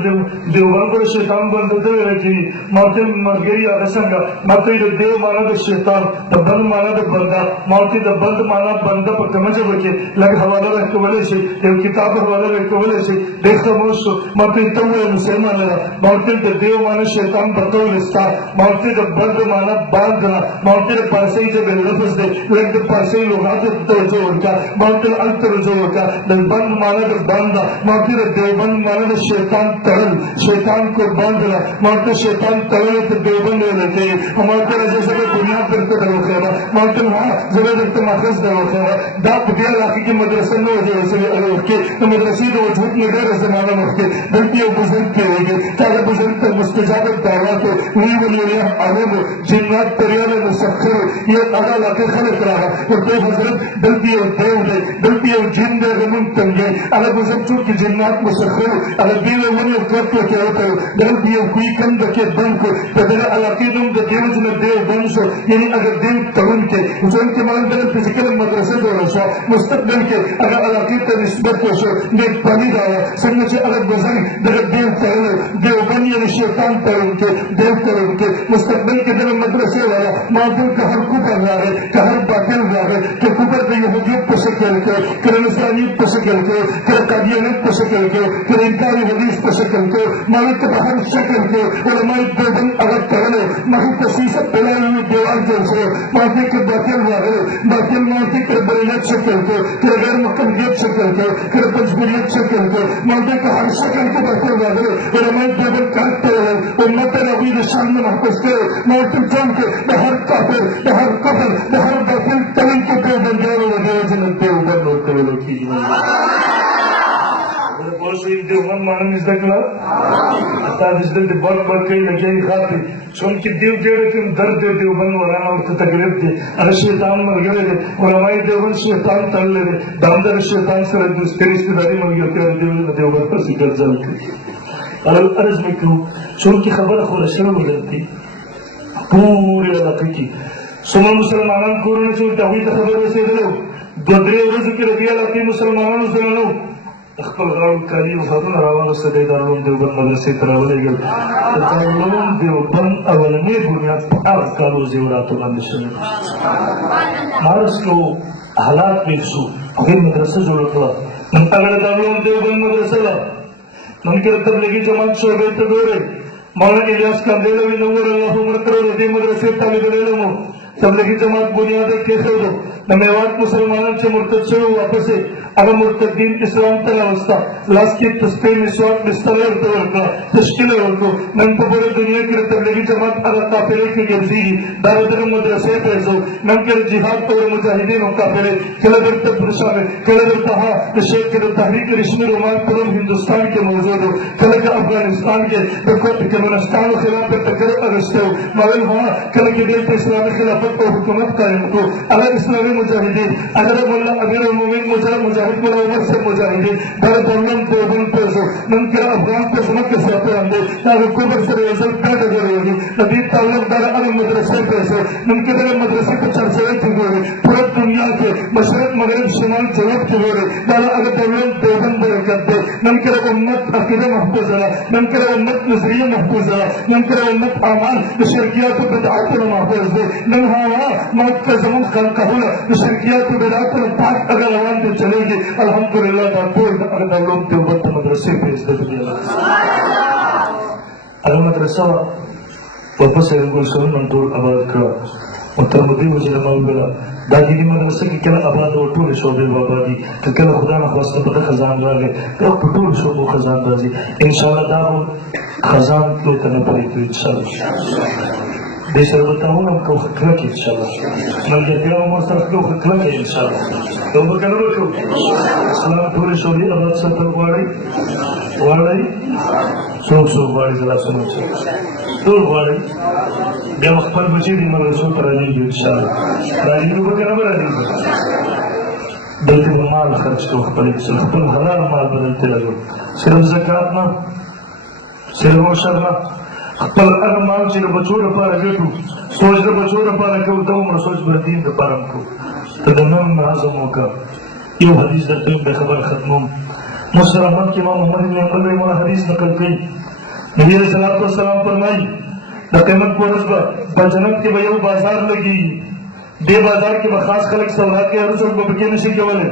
देवबान को शैतान बंदते हुए कि माते मलगरी आगसंगा मातो ये देव माना द शैतान द बंद माना द बंदा माते द बंद माना बंदा पर कमजे बके लग हवाला रख वाले से देव किताब हवाला रख वाले से देखो मोस माते तवे मुसलमान लगा माते द देव माना शैतान बतो लिस्ता माते द बंद माना बांधना माते द पासे जे बेलफस दे लग द पासे लोग आते तो जो उनका माते अंतर जो बंद माना तो बंदा माफी देवबंद माना तो शैतान तरल शैतान को बांधना मारते शैतान तरल तो देवबंद लेते हमारे जैसे कि दुनिया पर तो दरोखेरा मारते वहाँ जबरदस्त माखस दरोखेरा दा पुटिया लाखी की मदरसे में वजह से अलग के तो मदरसे तो झूठ में डर से माना मस्के बल्कि बुजुर्ग के रहेंगे चाहे बुजुर्ग तक मुस्तजाब दावा तो वही बोलिए अरब जिन्नात परियाले मुसख्खर ये अदा लाके खलक रहा और देव हजरत बल्कि देव दे बल्कि जिन गमन तंगे अगर मुझे चूंकि जिन्नात मुसख्खर अगर दिल मन करते क्या होता है दर दिए कोई कंद के बन को बदल अलाकीदुम द देव में देव बंश यानी अगर दिल तवन के उजन के मान दर फिजिकल मदरसे दो रसा मुस्तकबिल के अगर अलाकीद का निस्बत को सो ने पानी डाला संग से अगर गुजर दर देव तवन देव बन यानी शैतान तवन के देव तवन के मुस्तकबिल के दर मदरसे वाला मादुल का हर कुबर रहा है का हर बातिल रहा है कि कुबर के यहूदियत को शक्ल के शक्ल को फिर कादियानियत को शक्ल को फिर इनकारी हदीस को शक्ल को मालिक के बाहर शक्ल को और हमारे देवबंद अगर करने माही तस्वीर से पहले हुई दीवार जैसे माफी के बातिल माफी के बरीयत शक्ल को फिर गैर मुकम्मलियत शक्ल को फिर पंचबुलियत शक्ल को माफी के हर शक्ल को बातिल वाले और हमारे देवबंद करते हैं उम्मत नबी के सामने महफूज के माफी जान के हर काफिर हर कफर हर बातिल तली के देवबंद और देवजन देवबंद होते हुए की देवबंद मानन इस दकला अताद इस दल बहुत बड़े लगे खाती सुन के देव जेड़े तुम दर्द दे देवबंद वराना और तकलीफ दे अरे शैतान मर गए और हमारे देवबंद शैतान तल ले दामदर शैतान से रिश्तेदारी मर गई देवबंद पर सिकल जल के अर्ज में क्यों सुन की खबर खुलशर हो जाती पूरे इलाके की सुनो मुसलमानों को तौहीद खबर वैसे दो दोदरे रोज के रबिया लाती मुसलमानों से लो अखबार गाँव काली वफातुन रावण से देदारुम देवबंद मदरसे तरवले गए तारुम देवबंद अवल में बुनियाद पर कालो जेवरातों का निशान मार्स को हालात में सु फिर मदरसे जो रखला मन अगर तारुम देवबंद मदरसे ला मन के तबलीगी जमात शोबे तदोरे मौलाना इलियास का देलवी नवर अल्लाह उम्र करो दे मदरसे तालिब इल्म तबलीगी जमात बुनियाद के खेदो د میوات مسلمانان چې مرتد شوي واپس هغه مرتدین اسلام ته راوسته لاس کې تسبیح مسواک بستر ورته ورکړه تشکیل ورکړو نن په پوره دنیا کې د تبلیغي جماعت هغه قافلې کې ګرځېږي دا د مدرسې پیسو نن کې جهاد او مجاهدینو قافلې کله درته پرشان کله درته د شیخ د تحریک رسمي رومان پرم هندوستان کې موجود و کله که افغانستان کې د کمونستانو خلاف د ټکر اغسته و مګر هغه کله کې دلته اسلامي خلافت او حکومت قائم کړو هغه اسلامي مجاهدین هغه مولا امیر المؤمنین مجاهد مولا عمر صاحب مجاهدین دا د دولت دیوبند پیسو نن کې افغان په ځمکه ساته باندې دا د کوبر سره یو ځل پیدا کړی د دې تعلق دا هغه مدرسې پیسو نن کې د مدرسې په چرچا کې ګوري ټول دنیا کې مشرق مغرب شمال جنوب کې ګوري دا هغه دولت دیوبند برکت دی نن کې امت عقیده محفوظ ده نن کې امت نظریه محفوظ ده نن کې امت اعمال د شرکیات او بدعات محفوظ دي نن هوا موت کا زمون خلقونه د شرکیات او بدعات پاک اگر روان دي چلےږي الحمدلله دا ټول هغه دولت دیوبند مدرسې پیسې دي هغه مدرسه واپس یې ګل نن ټول آباد کړه متمدي وجه مولوی دا دیني مدرسه کې کله آباد او ټول شعبې آبادي کله خدا نه خواسته په خزان راغی او په ټول شعبو خزان راځي ان شاء الله دا خزان ټول ته نه پریږدي ان شاء الله دې سره به تعاون کوو کلک ان شاء الله ملګرتیا مو سره کوو کلک ان شاء الله نو به کنه وکړو اسلام ټول شعبې آباد ساتل غواړي څوک غواړي زلا سمو ټول غواړي بیا خپل بچي دې مدرسو ته راځي ان شاء الله راځي به کنه راځي دلته مال خرج کوو خپل حلال مال بدلته لګو صرف زکات نه صرف عشر نه خپل هغه مال چې د بچو لپاره ګټو سوچ د بچو لپاره کوو دا عمر سوچ بر دین لپاره کوو ته د نن نظم وکړه یو حدیث درته د خبر ختموم مسلم احمد کې امام محمد بن حنبل رحمه حدیث نقل کړي نبی علیہ الصلوۃ والسلام فرمایي د قیامت په ورځ په جنت کې به یو بازار لګي دې بازار کې به خاص خلک سودا کوي هر څوک به پکې نشي کولی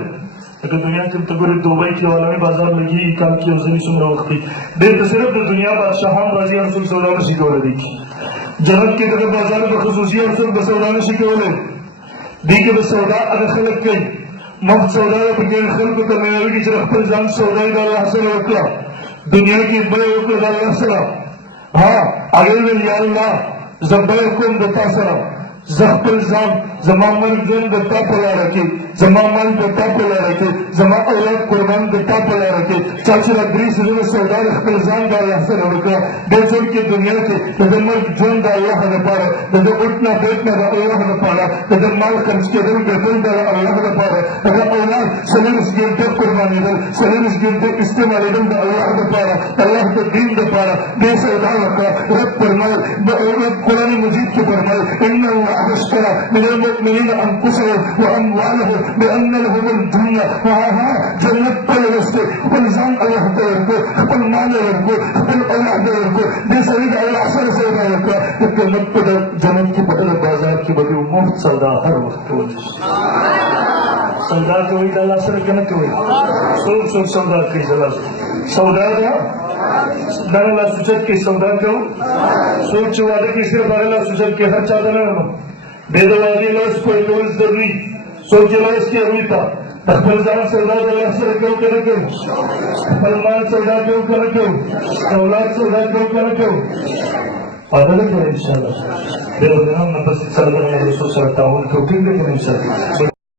لکه دنیا کې ته ګورې دوبۍ کې عالمي بازار لګي کال کې ورځني څومره وخت دی دې ته صرف د دنیا بادشاهان راځي هر څوک سودا نشي کولی جنت کې دغه بازار په خصوصي هر څوک به سودا نشي کولی دې کې به سودا هغه خلک کوي مفت سودا پکې خلکو ته مېوي چې خپل ځان سودا یې د الله سره وکړه دنیا کې بل وکړه د الله سره ها هغه ویل یا الله زه بل کوم د تا سره زه خپل ځان زما مرګ ژوند د تا په لاره کې زما مال د تا په لاره کې زما اولاد قربان د تا په لاره کې چا چې دا درې څیزونه سودا د خپل ځان د الله سره وکړه دې ټول کې دنیا کې د ده مرګ ژوند د الله لپاره د ده اټ نه بیټ نه د الله لپاره د ده مال خرڅ کېدل ګټل د الله لپاره هغه اولاد څلورس ګنټې قربانېدل څلورس ګنټې استعمالېدل د الله لپاره الله د دین لپاره دې سودا وکړه رب فرمایل قرآن مجید کې فرمایل ان الله اشترى من المؤمنين انفسهم واموالهم بان لهم الجنه وها جنت پر رسته خپل ځان الله ته ورکړو خپل مال ورکړو خپل اولاد ورکړو دې سړي د الله سره سودا وکړه د جنت په جنت کې په بازار کې به مفت سودا هر وخت کوي سودا کوي د الله سره کنه کوي څوک سودا کوي د الله سودا ده دا الله سوچت کې سودا کوي سوچ واده کې صرف الله سوچت کې هر چا ده نه دې د واده لاس کوي کول ضروري سوچ لاس کې وي تا خپل ځان سودا د الله سره کوي کنه کوي خپل مال سودا کوي کنه کوي اولاد سودا کوي کنه کوي پاتې ده ان شاء الله دغه نن په څیر سره د رسول سره تعاون کوي ان شاء الله